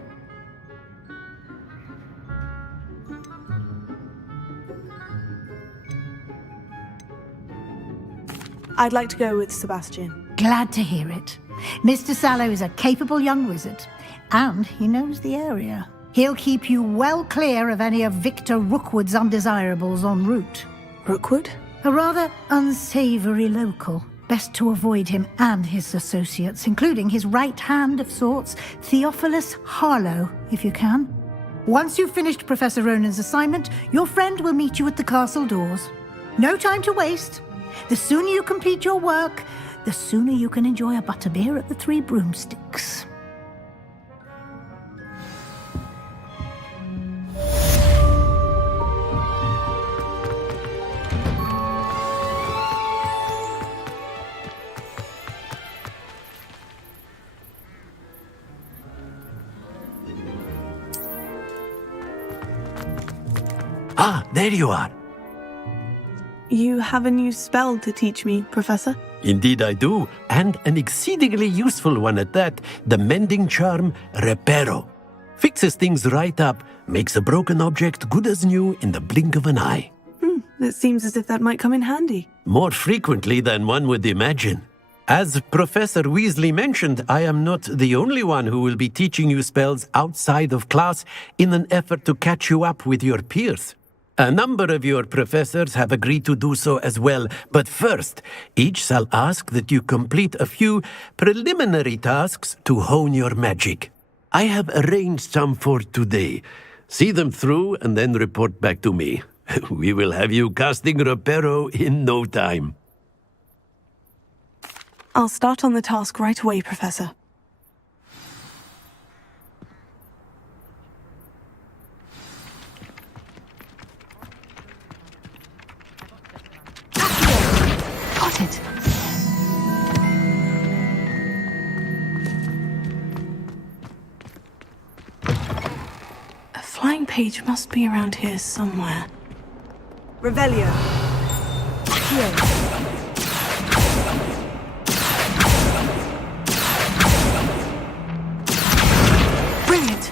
I'd like to go with Sebastian. Glad to hear it. Mr. Sallow is a capable young wizard, and he knows the area. He'll keep you well clear of any of Victor Rookwood's undesirables en route. Rookwood? A rather unsavory local. Best to avoid him and his associates, including his right hand of sorts, Theophilus Harlow, if you can. Once you've finished Professor Ronan's assignment, your friend will meet you at the castle doors. No time to waste. The sooner you complete your work, the sooner you can enjoy a butterbeer at the Three Broomsticks. Ah, there you are. You have a new spell to teach me, Professor? Indeed I do, and an exceedingly useful one at that, the mending charm Reparo. Fixes things right up, makes a broken object good as new in the blink of an eye. It seems as if that might come in handy. More frequently than one would imagine. As Professor Weasley mentioned, I am not the only one who will be teaching you spells outside of class in an effort to catch you up with your peers. A number of your professors have agreed to do so as well, but first, each shall ask that you complete a few preliminary tasks to hone your magic. I have arranged some for today. See them through and then report back to me. We will have you casting Reparo in no time. I'll start on the task right away, Professor. Got it. A flying page must be around here somewhere. Revelio. Here. Brilliant.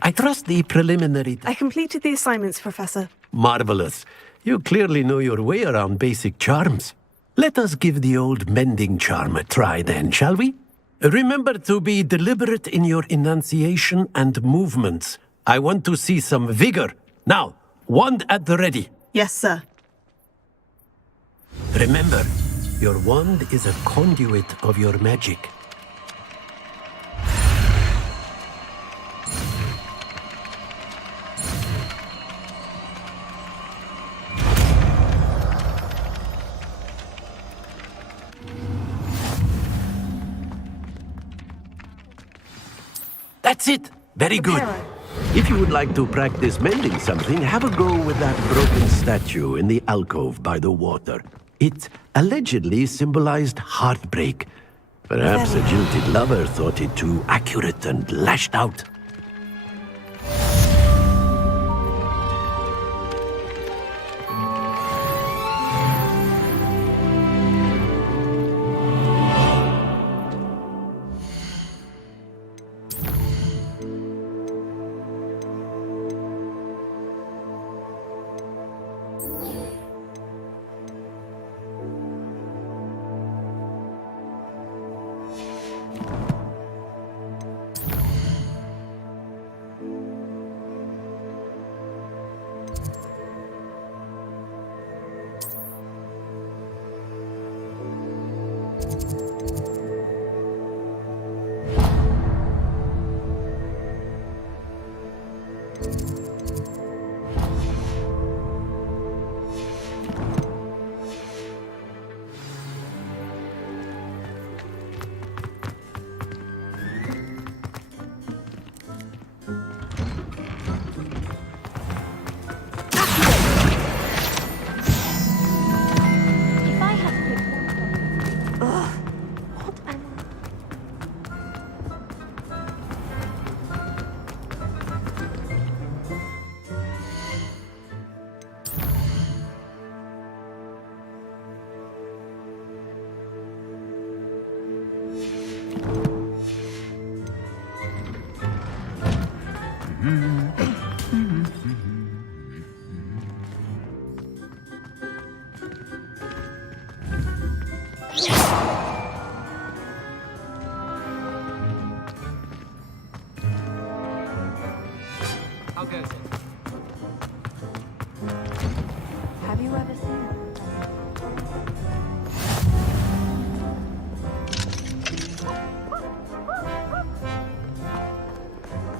I trust the preliminary... I completed the assignments, Professor. Marvelous. You clearly know your way around basic charms. Let us give the old mending charm a try then, shall we? Remember to be deliberate in your enunciation and movements. I want to see some vigor. Now, wand at the ready. Yes, sir. Remember, your wand is a conduit of your magic. That's it. Very good. If you would like to practice mending something, have a go with that broken statue in the alcove by the water. It allegedly symbolized heartbreak. Perhaps a jilted lover thought it too accurate and lashed out. How goes it? Have you ever seen it?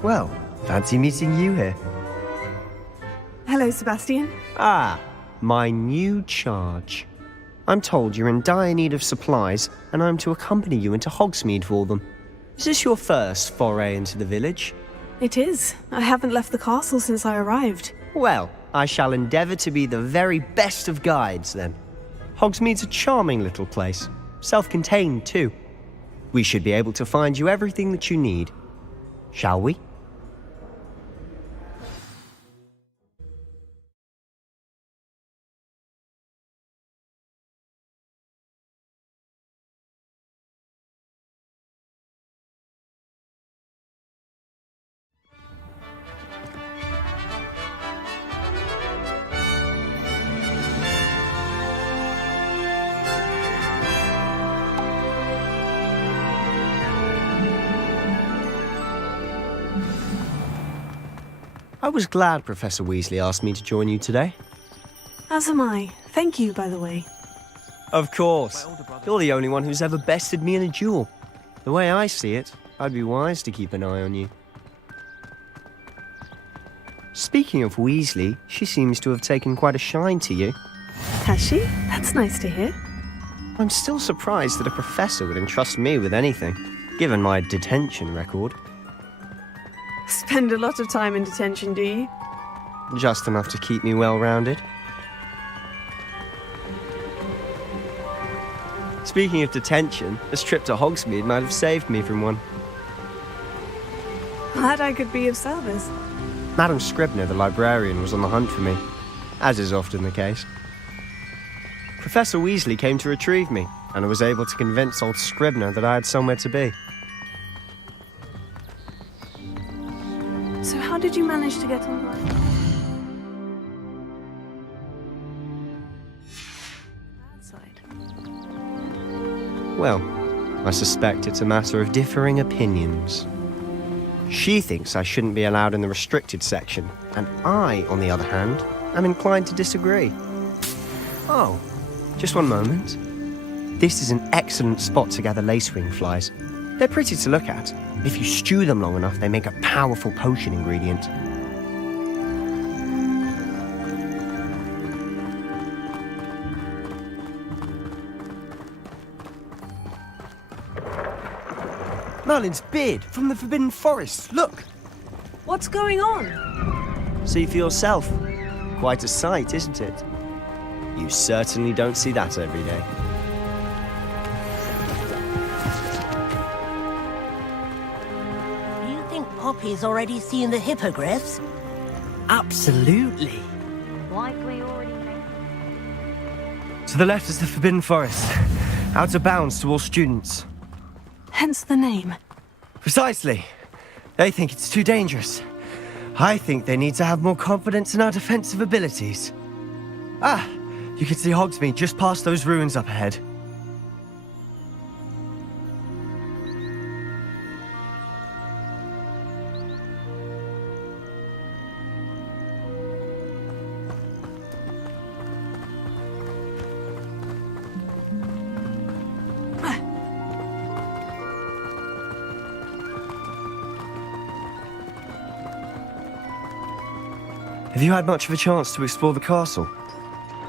Well, fancy meeting you here. Hello, Sebastian. Ah, my new charge. I'm told you're in dire need of supplies, and I'm to accompany you into Hogsmeade for them. Is this your first foray into the village? It is. I haven't left the castle since I arrived. Well, I shall endeavour to be the very best of guides, then. Hogsmeade's a charming little place, self-contained too. We should be able to find you everything that you need. Shall we? I was glad Professor Weasley asked me to join you today. As am I. Thank you, by the way. Of course. You're the only one who's ever bested me in a duel. The way I see it, I'd be wise to keep an eye on you. Speaking of Weasley, she seems to have taken quite a shine to you. Has she? That's nice to hear. I'm still surprised that a professor would entrust me with anything, given my detention record. Spend a lot of time in detention, do you? Just enough to keep me well-rounded. Speaking of detention, this trip to Hogsmeade might have saved me from one. Glad I could be of service. Madam Scribner, the librarian, was on the hunt for me, as is often the case. Professor Weasley came to retrieve me, and I was able to convince old Scribner that I had somewhere to be. So how did you manage to get online? Bad side. Well, I suspect it's a matter of differing opinions. She thinks I shouldn't be allowed in the restricted section, and I, on the other hand, am inclined to disagree. Oh, just one moment. This is an excellent spot to gather lacewing flies. They're pretty to look at. If you stew them long enough, they make a powerful potion ingredient. Merlin's beard from the Forbidden Forest. Look. What's going on? See for yourself. Quite a sight, isn't it? You certainly don't see that every day. Do you think Poppy's already seen the hippogriffs? Absolutely. Likely already made. To the left is the Forbidden Forest. Out of bounds to all students. Hence the name. Precisely. They think it's too dangerous. I think they need to have more confidence in our defensive abilities. Ah, you can see Hogsmeade just past those ruins up ahead. Have you had much of a chance to explore the castle?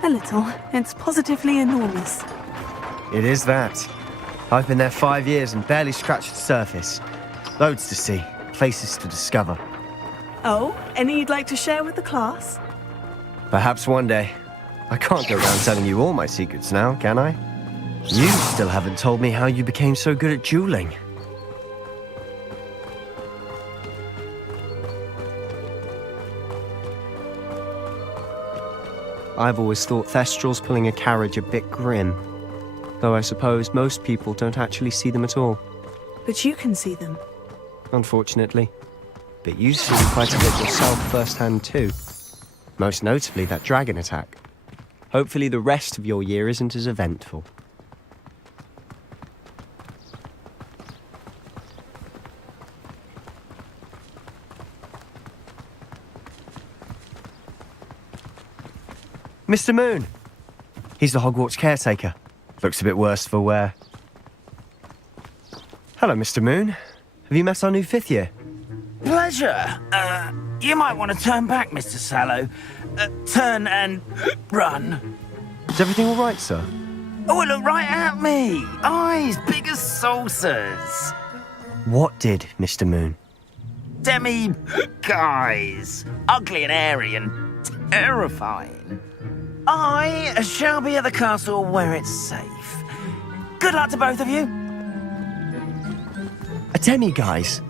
A little. It's positively enormous. It is that. I've been there 5 years and barely scratched the surface. Loads to see, places to discover. Oh, any you'd like to share with the class? Perhaps one day. I can't go around telling you all my secrets now, can I? You still haven't told me how you became so good at dueling. I've always thought Thestrals pulling a carriage a bit grim. Though I suppose most people don't actually see them at all. But you can see them. Unfortunately. But you've seen quite a bit yourself firsthand too. Most notably that dragon attack. Hopefully the rest of your year isn't as eventful. Mr. Moon! He's the Hogwarts caretaker. Looks a bit worse for wear. Hello, Mr. Moon. Have you met our new 5th year? Pleasure. You might want to turn back, Mr. Sallow. Turn and run. Is everything all right, sir? Oh, look right at me. Eyes big as saucers. What did, Mr. Moon? Guys. Ugly and airy and terrifying. I shall be at the castle where it's safe. Good luck to both of you. A demi-guise?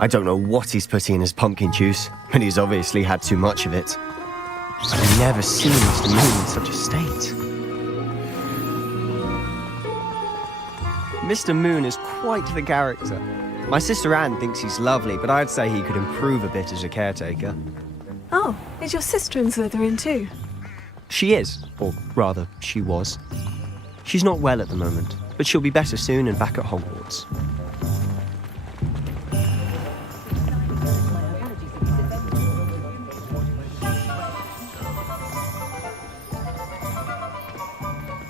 I don't know what he's putting in his pumpkin juice, but he's obviously had too much of it. I've never seen Mr. Moon in such a state. Mr. Moon is quite the character. My sister Anne thinks he's lovely, but I'd say he could improve a bit as a caretaker. Oh, is your sister in Slytherin too? She is, or rather, she was. She's not well at the moment, but she'll be better soon and back at Hogwarts.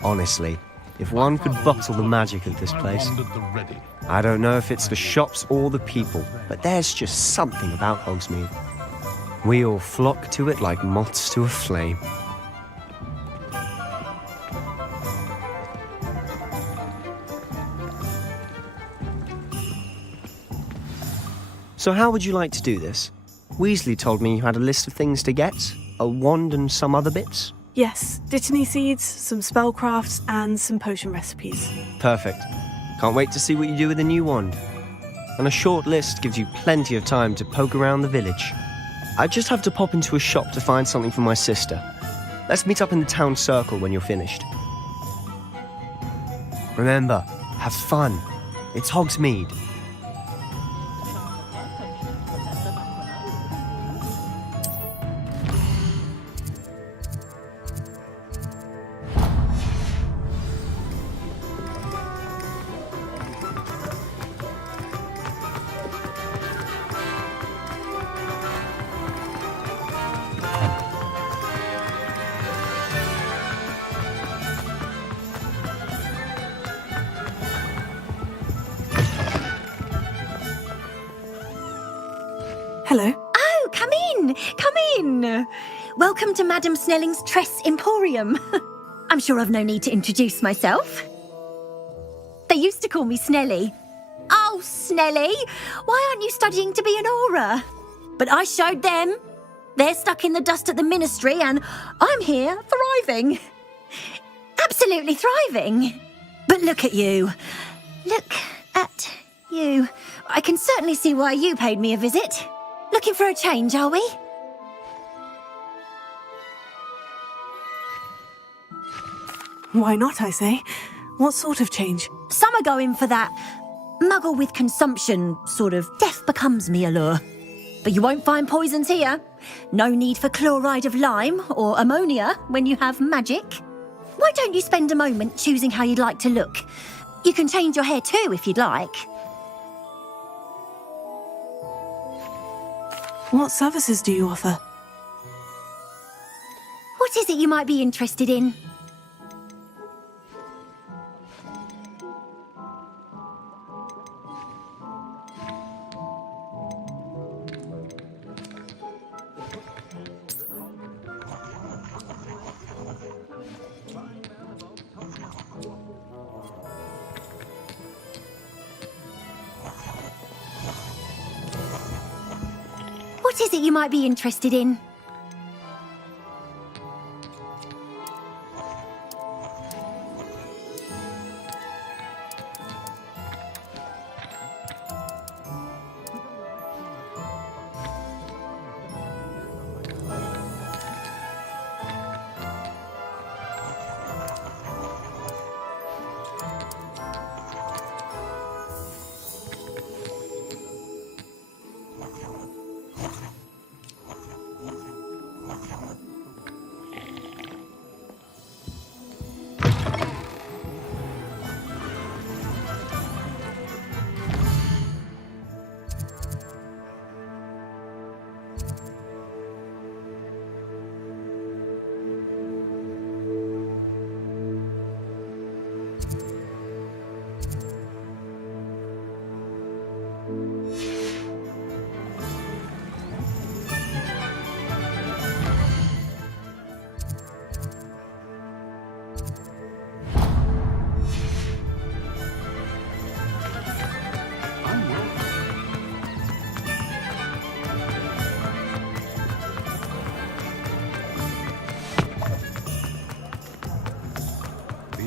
Honestly, if one could bottle the magic of this place. I don't know if it's the shops or the people, but there's just something about Hogsmeade. We all flock to it like moths to a flame. So how would you like to do this? Weasley told me you had a list of things to get, a wand and some other bits. Yes, Dittany seeds, some spellcrafts, and some potion recipes. Perfect. Can't wait to see what you do with the new wand. And a short list gives you plenty of time to poke around the village. I just have to pop into a shop to find something for my sister. Let's meet up in the town circle when you're finished. Remember, have fun. It's Hogsmeade. Hello. Oh, come in! Come in! Welcome to Madame Snelling's Tress Emporium. I'm sure I've no need to introduce myself. They used to call me Snelly. Oh, Oh, Snelly, why aren't you studying to be an aura? But I showed them. They're stuck in the dust at the ministry, and I'm here thriving. Absolutely thriving. But look at you. Look at you. I can certainly see why you paid me a visit. Looking for a change, are we? Why not, I say? What sort of change? Some are going for that muggle with consumption, sort of death becomes me allure. But you won't find poisons here. No need for chloride of lime or ammonia when you have magic. Why don't you spend a moment choosing how you'd like to look? You can change your hair too if you'd like. What services do you offer? What is it you might be interested in? What is it you might be interested in?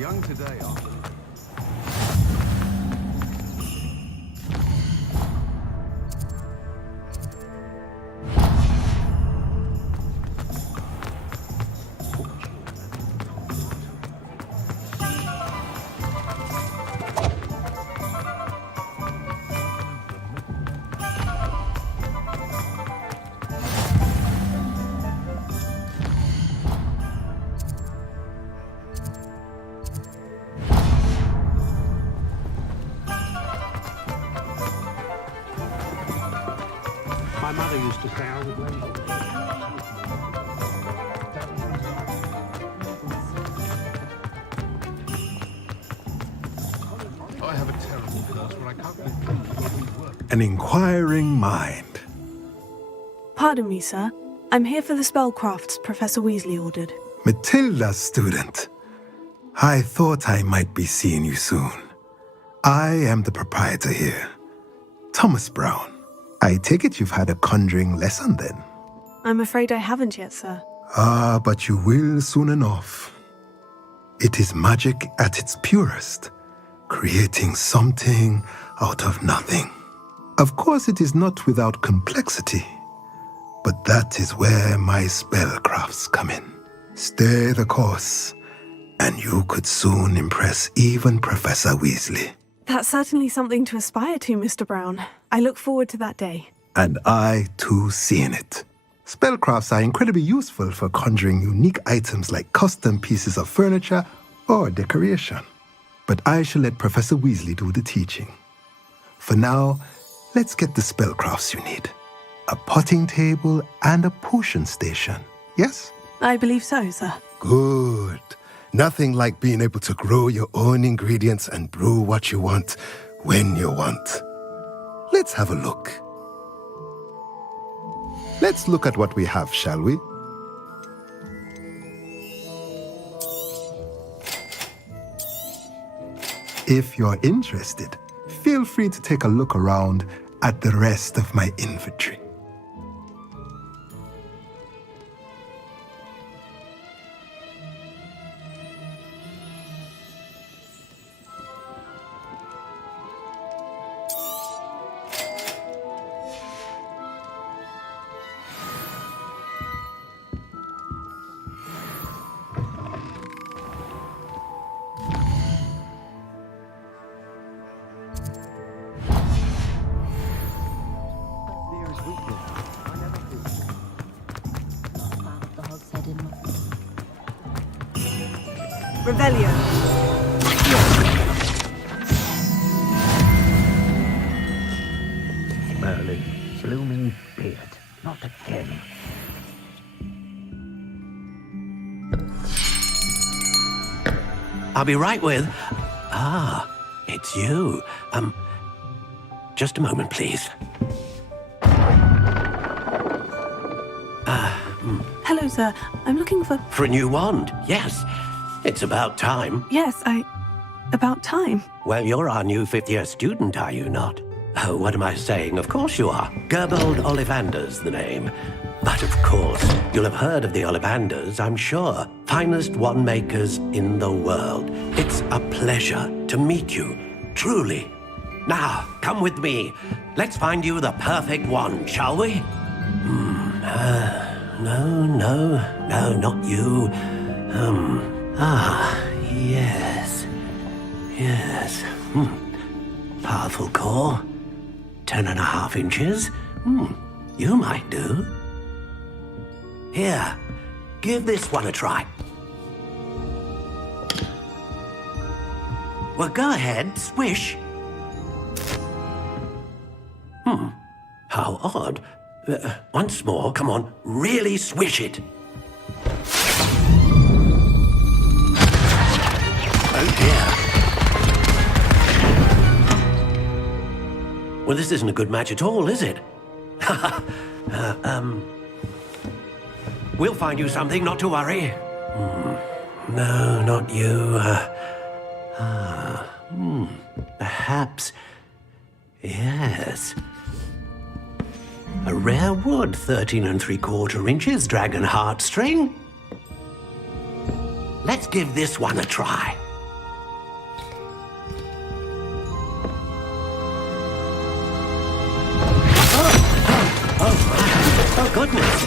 Young today are. My mother used to say I would learn. I have a terrible course where I can't believe An inquiring mind. Pardon me, sir. I'm here for the spellcrafts Professor Weasley ordered. Matilda's student. I thought I might be seeing you soon. I am the proprietor here, Thomas Brown. I take it you've had a conjuring lesson then? I'm afraid I haven't yet, sir. Ah, but you will soon enough. It is magic at its purest, creating something out of nothing. Of course, it is not without complexity, but that is where my spellcrafts come in. Stay the course, and you could soon impress even Professor Weasley. That's certainly something to aspire to, Mr. Brown. I look forward to that day. And I, too, seeing it. Spellcrafts are incredibly useful for conjuring unique items like custom pieces of furniture or decoration. But I shall let Professor Weasley do the teaching. For now, let's get the spellcrafts you need. A potting table and a potion station, yes? I believe so, sir. Good. Nothing like being able to grow your own ingredients and brew what you want when you want. Let's have a look. Let's look at what we have, shall we? If you're interested, feel free to take a look around at the rest of my inventory. Revelio. Merlin, blooming beard, not again. I'll be right with... it's you. Just a moment, please. Hello, sir. I'm looking for... For a new wand, yes. It's about time. Yes, about time. Well, you're our new fifth-year student, are you not? Oh, what am I saying? Of course you are. Gerbold Ollivander's the name. But of course, you'll have heard of the Ollivanders, I'm sure. Finest wand makers in the world. It's a pleasure to meet you, truly. Now, come with me. Let's find you the perfect wand, shall we? No, not you. Yes. Powerful core. 10.5 inches. You might do. Here, give this one a try. Well, go ahead, swish. How odd. Once more, come on, really swish it. Oh dear. Well, this isn't a good match at all, is it? We'll find you something, not to worry. No, not you. Perhaps. Yes. A rare wood, 13 3/4 inches, dragon heartstring. Let's give this one a try. Oh, goodness.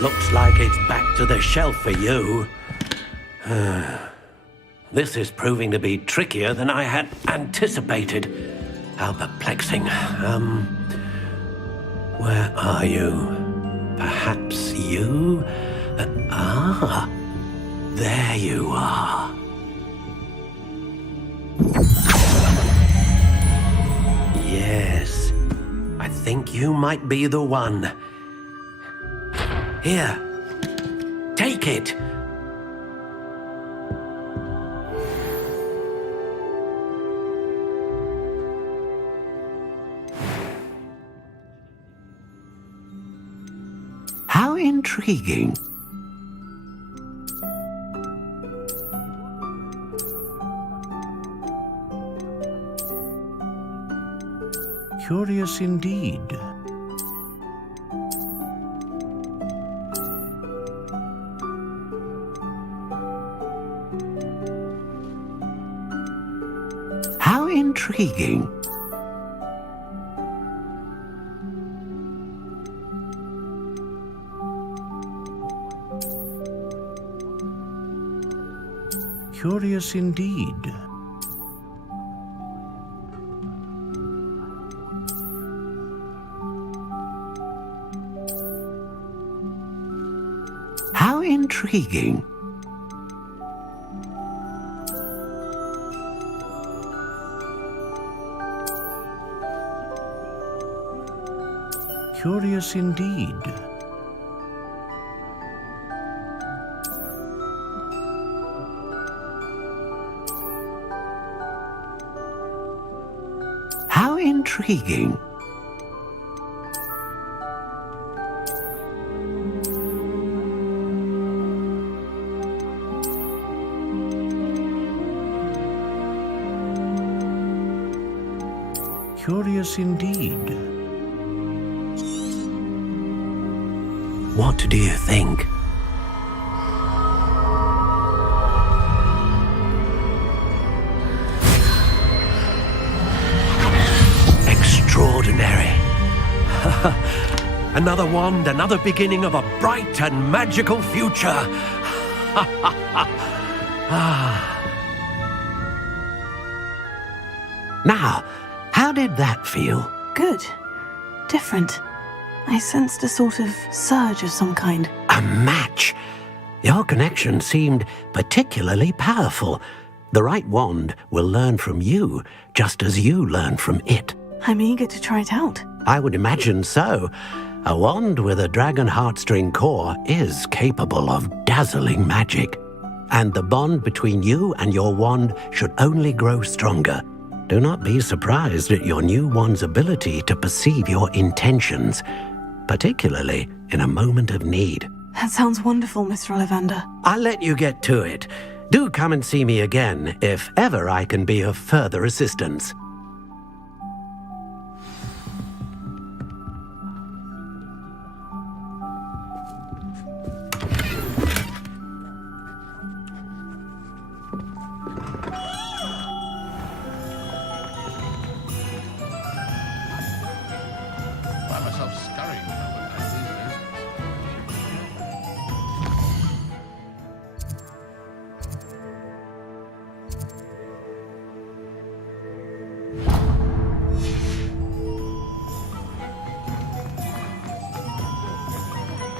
Looks like it's back to the shelf for you. This is proving to be trickier than I had anticipated. How perplexing. Where are you? Perhaps you? There you are. Yes, I think you might be the one. Here, take it. How intriguing. Curious indeed. How intriguing. Curious indeed. How intriguing. Curious indeed. How intriguing. Curious indeed. What do you think? Extraordinary. Another wand, another beginning of a bright and magical future. Now, how did that feel? Good. Different. I sensed a sort of surge of some kind. A match. Your connection seemed particularly powerful. The right wand will learn from you, just as you learn from it. I'm eager to try it out. I would imagine so. A wand with a dragon heartstring core is capable of dazzling magic. And the bond between you and your wand should only grow stronger. Do not be surprised at your new wand's ability to perceive your intentions, particularly in a moment of need. That sounds wonderful, Mr. Ollivander. I'll let you get to it. Do come and see me again if ever I can be of further assistance.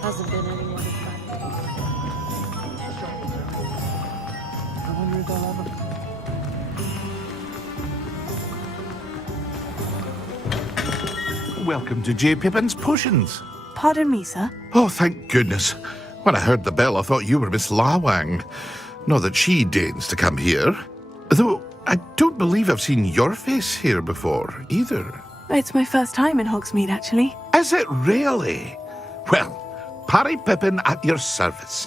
Hasn't been anyone Welcome to J. Pippin's Potions. Pardon me, sir. Oh, thank goodness. When I heard the bell, I thought you were Miss Lawang. Not that she deigns to come here. Though, I don't believe I've seen your face here before, either. It's my first time in Hogsmeade, actually. Is it really? Well, Parry Pippin at your service.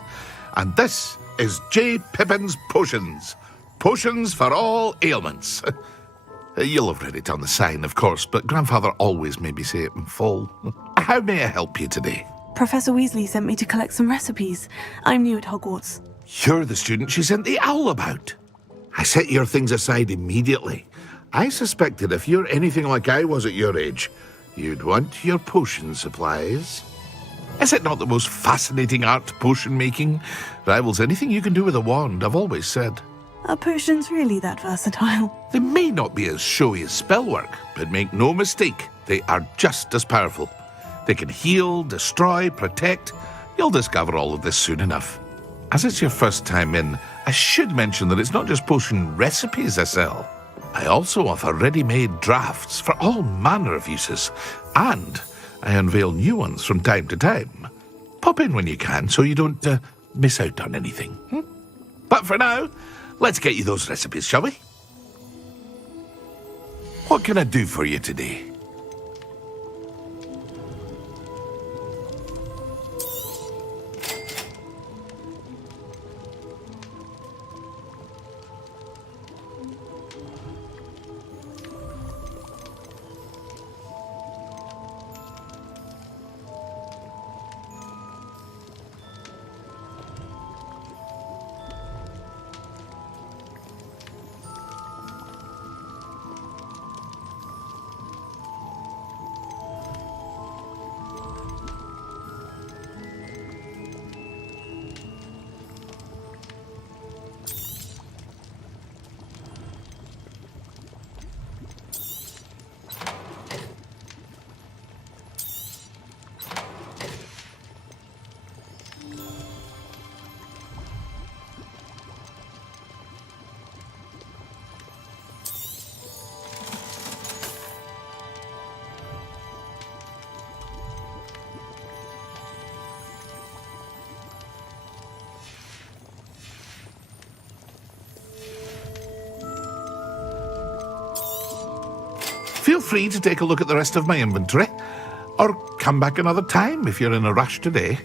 And this is J. Pippin's Potions. Potions for all ailments. You'll have read it on the sign, of course, but Grandfather always made me say it in full. How may I help you today? Professor Weasley sent me to collect some recipes. I'm new at Hogwarts. You're the student she sent the owl about. I set your things aside immediately. I suspected if you're anything like I was at your age, you'd want your potion supplies. Is it not the most fascinating art, potion making? Rivals anything you can do with a wand, I've always said. Are potions really that versatile? They may not be as showy as spellwork, but make no mistake, they are just as powerful. They can heal, destroy, protect. You'll discover all of this soon enough. As it's your first time in, I should mention that it's not just potion recipes I sell. I also offer ready-made drafts for all manner of uses, and I unveil new ones from time to time. Pop in when you can so you don't miss out on anything. But for now, let's get you those recipes, shall we? What can I do for you today? Feel free to take a look at the rest of my inventory, or come back another time if you're in a rush today.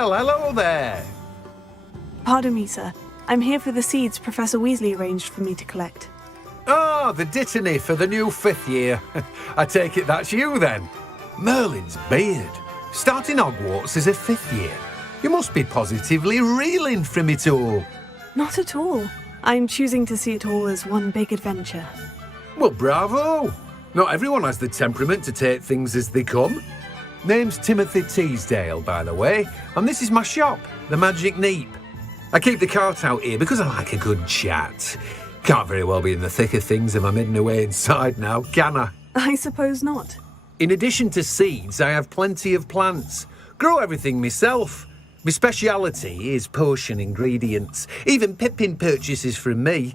Well, hello there. Pardon me, sir. I'm here for the seeds Professor Weasley arranged for me to collect. Oh, the dittany for the new 5th year. I take it that's you then. Merlin's beard. Starting Hogwarts as a 5th year. You must be positively reeling from it all. Not at all. I'm choosing to see it all as one big adventure. Well, bravo. Not everyone has the temperament to take things as they come. Name's Timothy Teasdale, by the way, and this is my shop, the Magic Neep. I keep the cart out here because I like a good chat. Can't very well be in the thick of things if I'm hidden away inside now, can I? I suppose not. In addition to seeds, I have plenty of plants. Grow everything myself. My speciality is potion ingredients. Even Pippin purchases from me.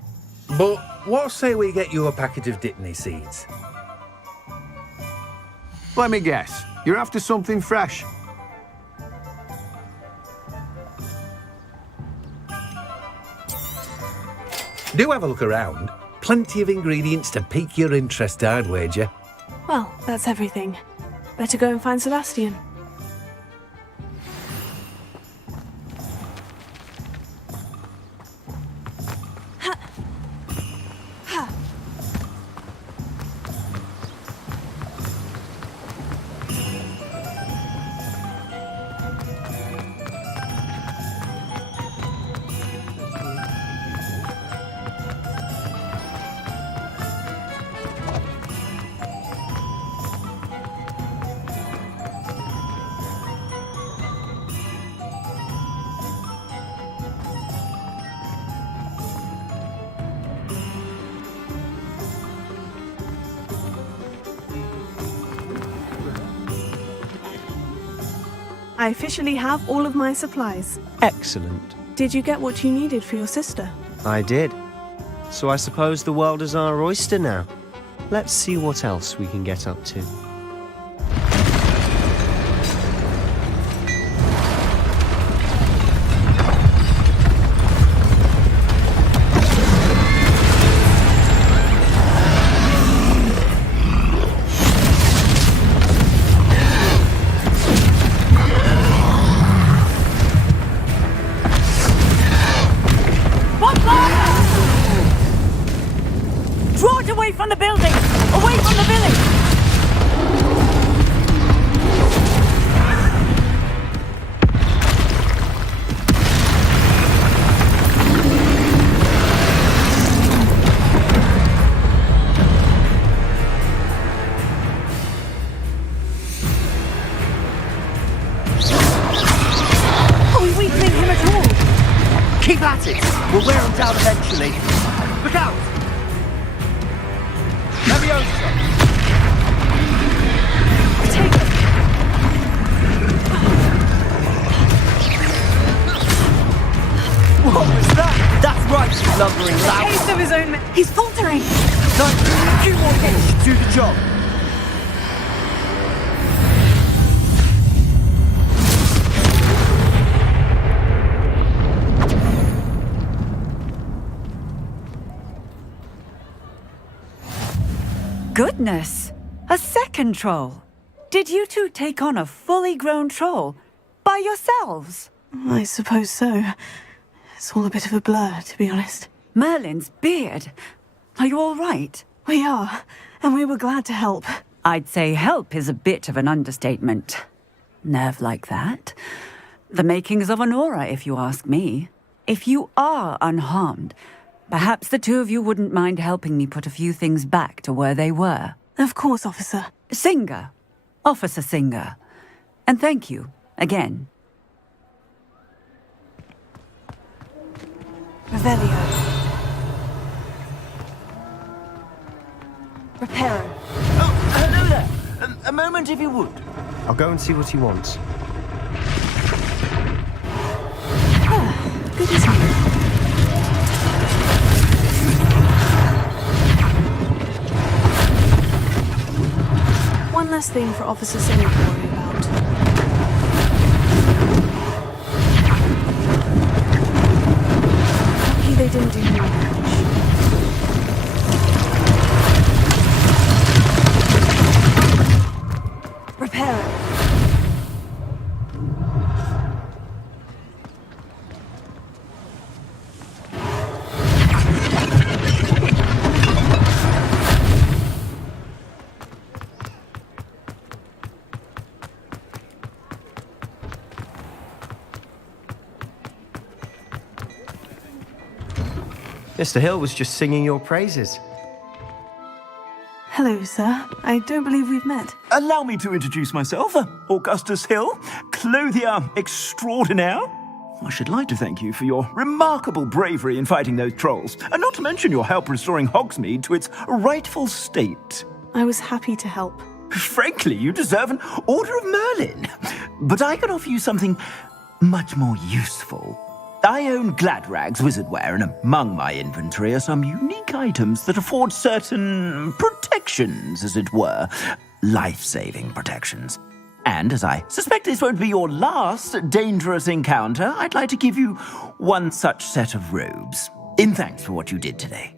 But what say we get you a packet of Dittany seeds? Let me guess. You're after something fresh. Do have a look around. Plenty of ingredients to pique your interest, I'd wager. Well, that's everything. Better go and find Sebastian. I officially have all of my supplies. Excellent. Did you get what you needed for your sister? I did. So I suppose the world is our oyster now. Let's see what else we can get up to. Keep at it! We'll wear them down eventually. Look out! Leviosa! Take it! What was that? That's right, you lumbering lout! Taste of his own... He's faltering! No, a few more hits should do the job. Goodness! A second troll! Did you two take on a fully grown troll by yourselves? I suppose so. It's all a bit of a blur, to be honest. Merlin's beard. Are you all right? We are, and we were glad to help. I'd say help is a bit of an understatement. Nerve like that. The makings of an aura, if you ask me. If you are unharmed, perhaps the two of you wouldn't mind helping me put a few things back to where they were. Of course, officer. Singer. Officer Singer. And thank you, again. Revelio. Reparo. Oh, hello there. A moment if you would. I'll go and see what he wants. Good as new. One less thing for Officer Singer to worry about. Lucky they didn't do more damage. Repair it. Mr. Hill was just singing your praises. Hello, sir. I don't believe we've met. Allow me to introduce myself, Augustus Hill, clothier extraordinaire. I should like to thank you for your remarkable bravery in fighting those trolls, and not to mention your help restoring Hogsmeade to its rightful state. I was happy to help. Frankly, you deserve an Order of Merlin. But I can offer you something much more useful. I own Gladrag's wizardware, and among my inventory are some unique items that afford certain protections, as it were. Life-saving protections. And as I suspect this won't be your last dangerous encounter, I'd like to give you one such set of robes, in thanks for what you did today.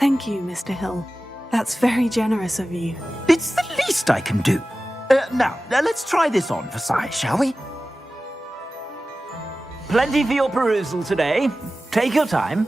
Thank you, Mr. Hill. That's very generous of you. It's the least I can do. Now, let's try this on for size, shall we? Plenty for your perusal today. Take your time.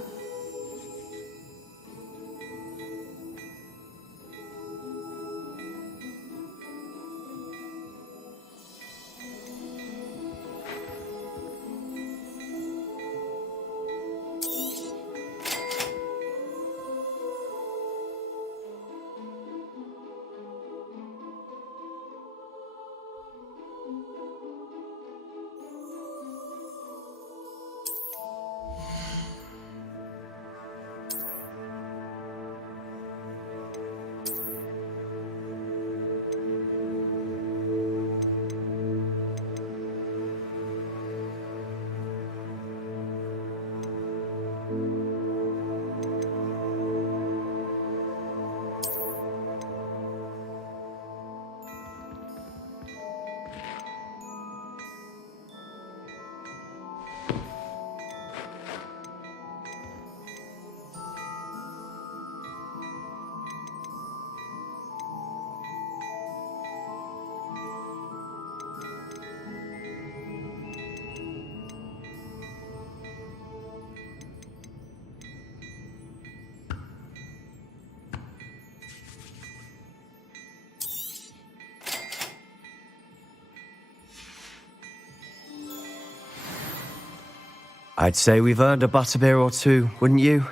I'd say we've earned a butterbeer or two, wouldn't you?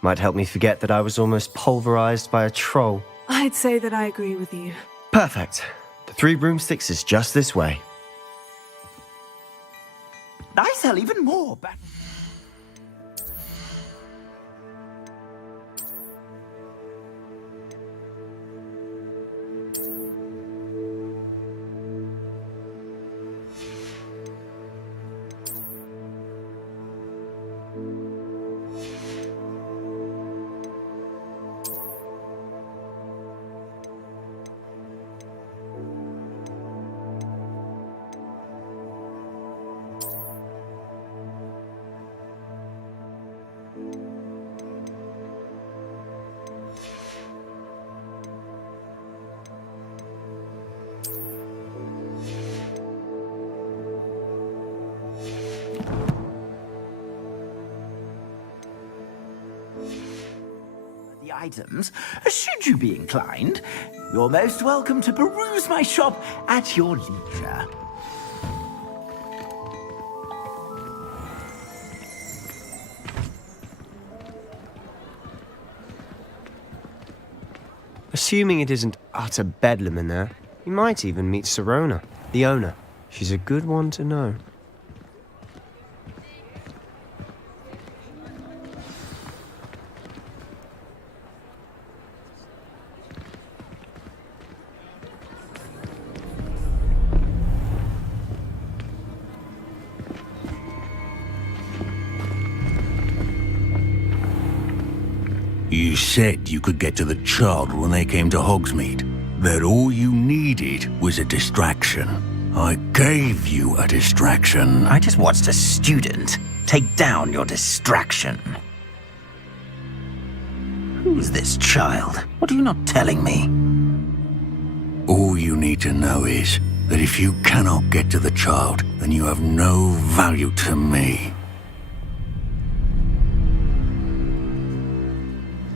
Might help me forget that I was almost pulverized by a troll. I'd say that I agree with you. Perfect. The 3 broomsticks is just this way. I sell even more back. Items, should you be inclined, you're most welcome to peruse my shop at your leisure. Assuming it isn't utter bedlam in there, you might even meet Sirona, the owner. She's a good one to know. You said you could get to the child when they came to Hogsmeade. That all you needed was a distraction. I gave you a distraction. I just watched a student take down your distraction. Who's this child? What are you not telling me? All you need to know is that if you cannot get to the child, then you have no value to me.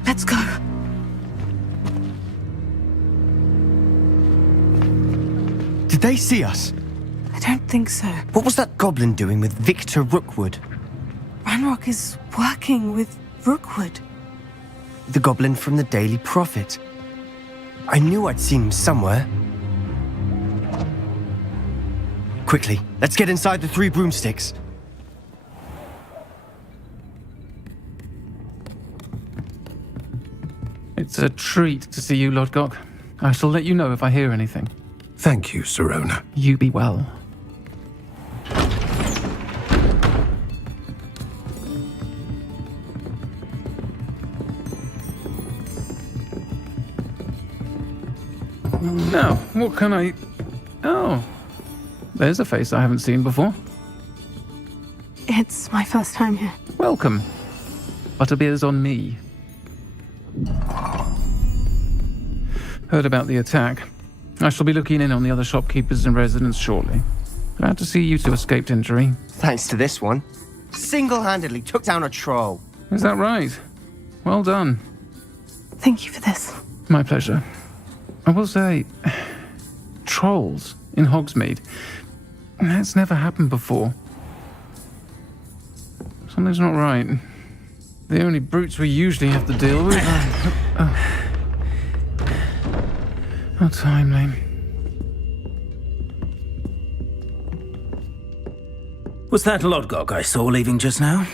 Let's go. Did they see us? I don't think so. What was that goblin doing with Victor Rookwood? Ranrock is working with Rookwood. The goblin from the Daily Prophet. I knew I'd seen him somewhere. Quickly, let's get inside the 3 broomsticks. It's a treat to see you, Lodgok. I shall let you know if I hear anything. Thank you, Sirona. You be well. Now, what can I... Oh, there's a face I haven't seen before. It's my first time here. Welcome. Butterbeer's on me. Heard about the attack. I shall be looking in on the other shopkeepers and residents shortly. Glad to see you two escaped injury. Thanks to this one. Single-handedly took down a troll. Is that right? Well done. Thank you for this. My pleasure. I will say, trolls in Hogsmeade. That's never happened before. Something's not right. The only brutes we usually have to deal with are... How timely. Was that Lodgok I saw leaving just now?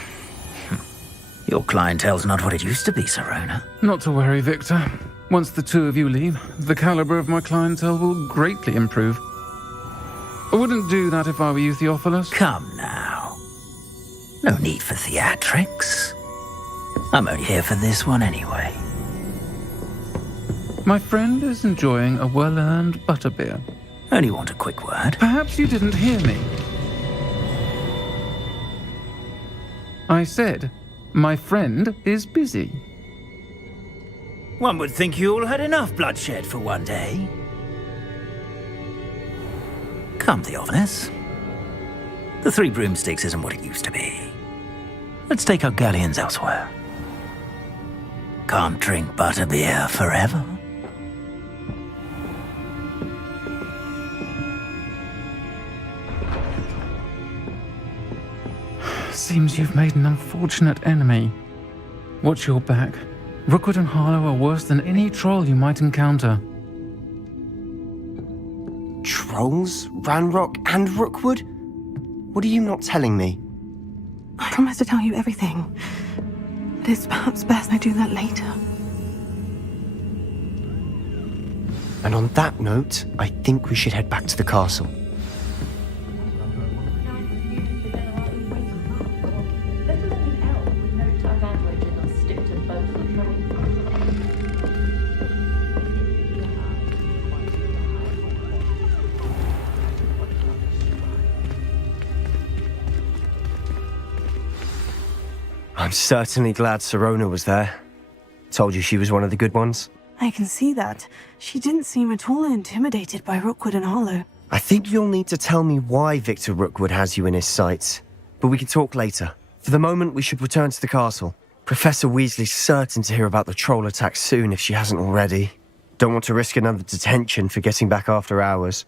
Your clientele's not what it used to be, Serona. Not to worry, Victor. Once the two of you leave, the caliber of my clientele will greatly improve. I wouldn't do that if I were you, Theophilus. Come now. No need for theatrics. I'm only here for this one anyway. My friend is enjoying a well-earned butterbeer. Only want a quick word. Perhaps you didn't hear me. I said, my friend is busy. One would think you all had enough bloodshed for one day. Come, Theophilus. The Three Broomsticks isn't what it used to be. Let's take our galleons elsewhere. Can't drink butterbeer forever. Seems you've made an unfortunate enemy. Watch your back. Rookwood and Harlow are worse than any troll you might encounter. Trolls? Ranrock and Rookwood? What are you not telling me? I promised to tell you everything. But it's perhaps best I do that later. And on that note, I think we should head back to the castle. I'm certainly glad Serona was there. Told you she was one of the good ones. I can see that. She didn't seem at all intimidated by Rookwood and Harlow. I think you'll need to tell me why Victor Rookwood has you in his sights. But we can talk later. For the moment, we should return to the castle. Professor Weasley's certain to hear about the troll attack soon if she hasn't already. Don't want to risk another detention for getting back after hours.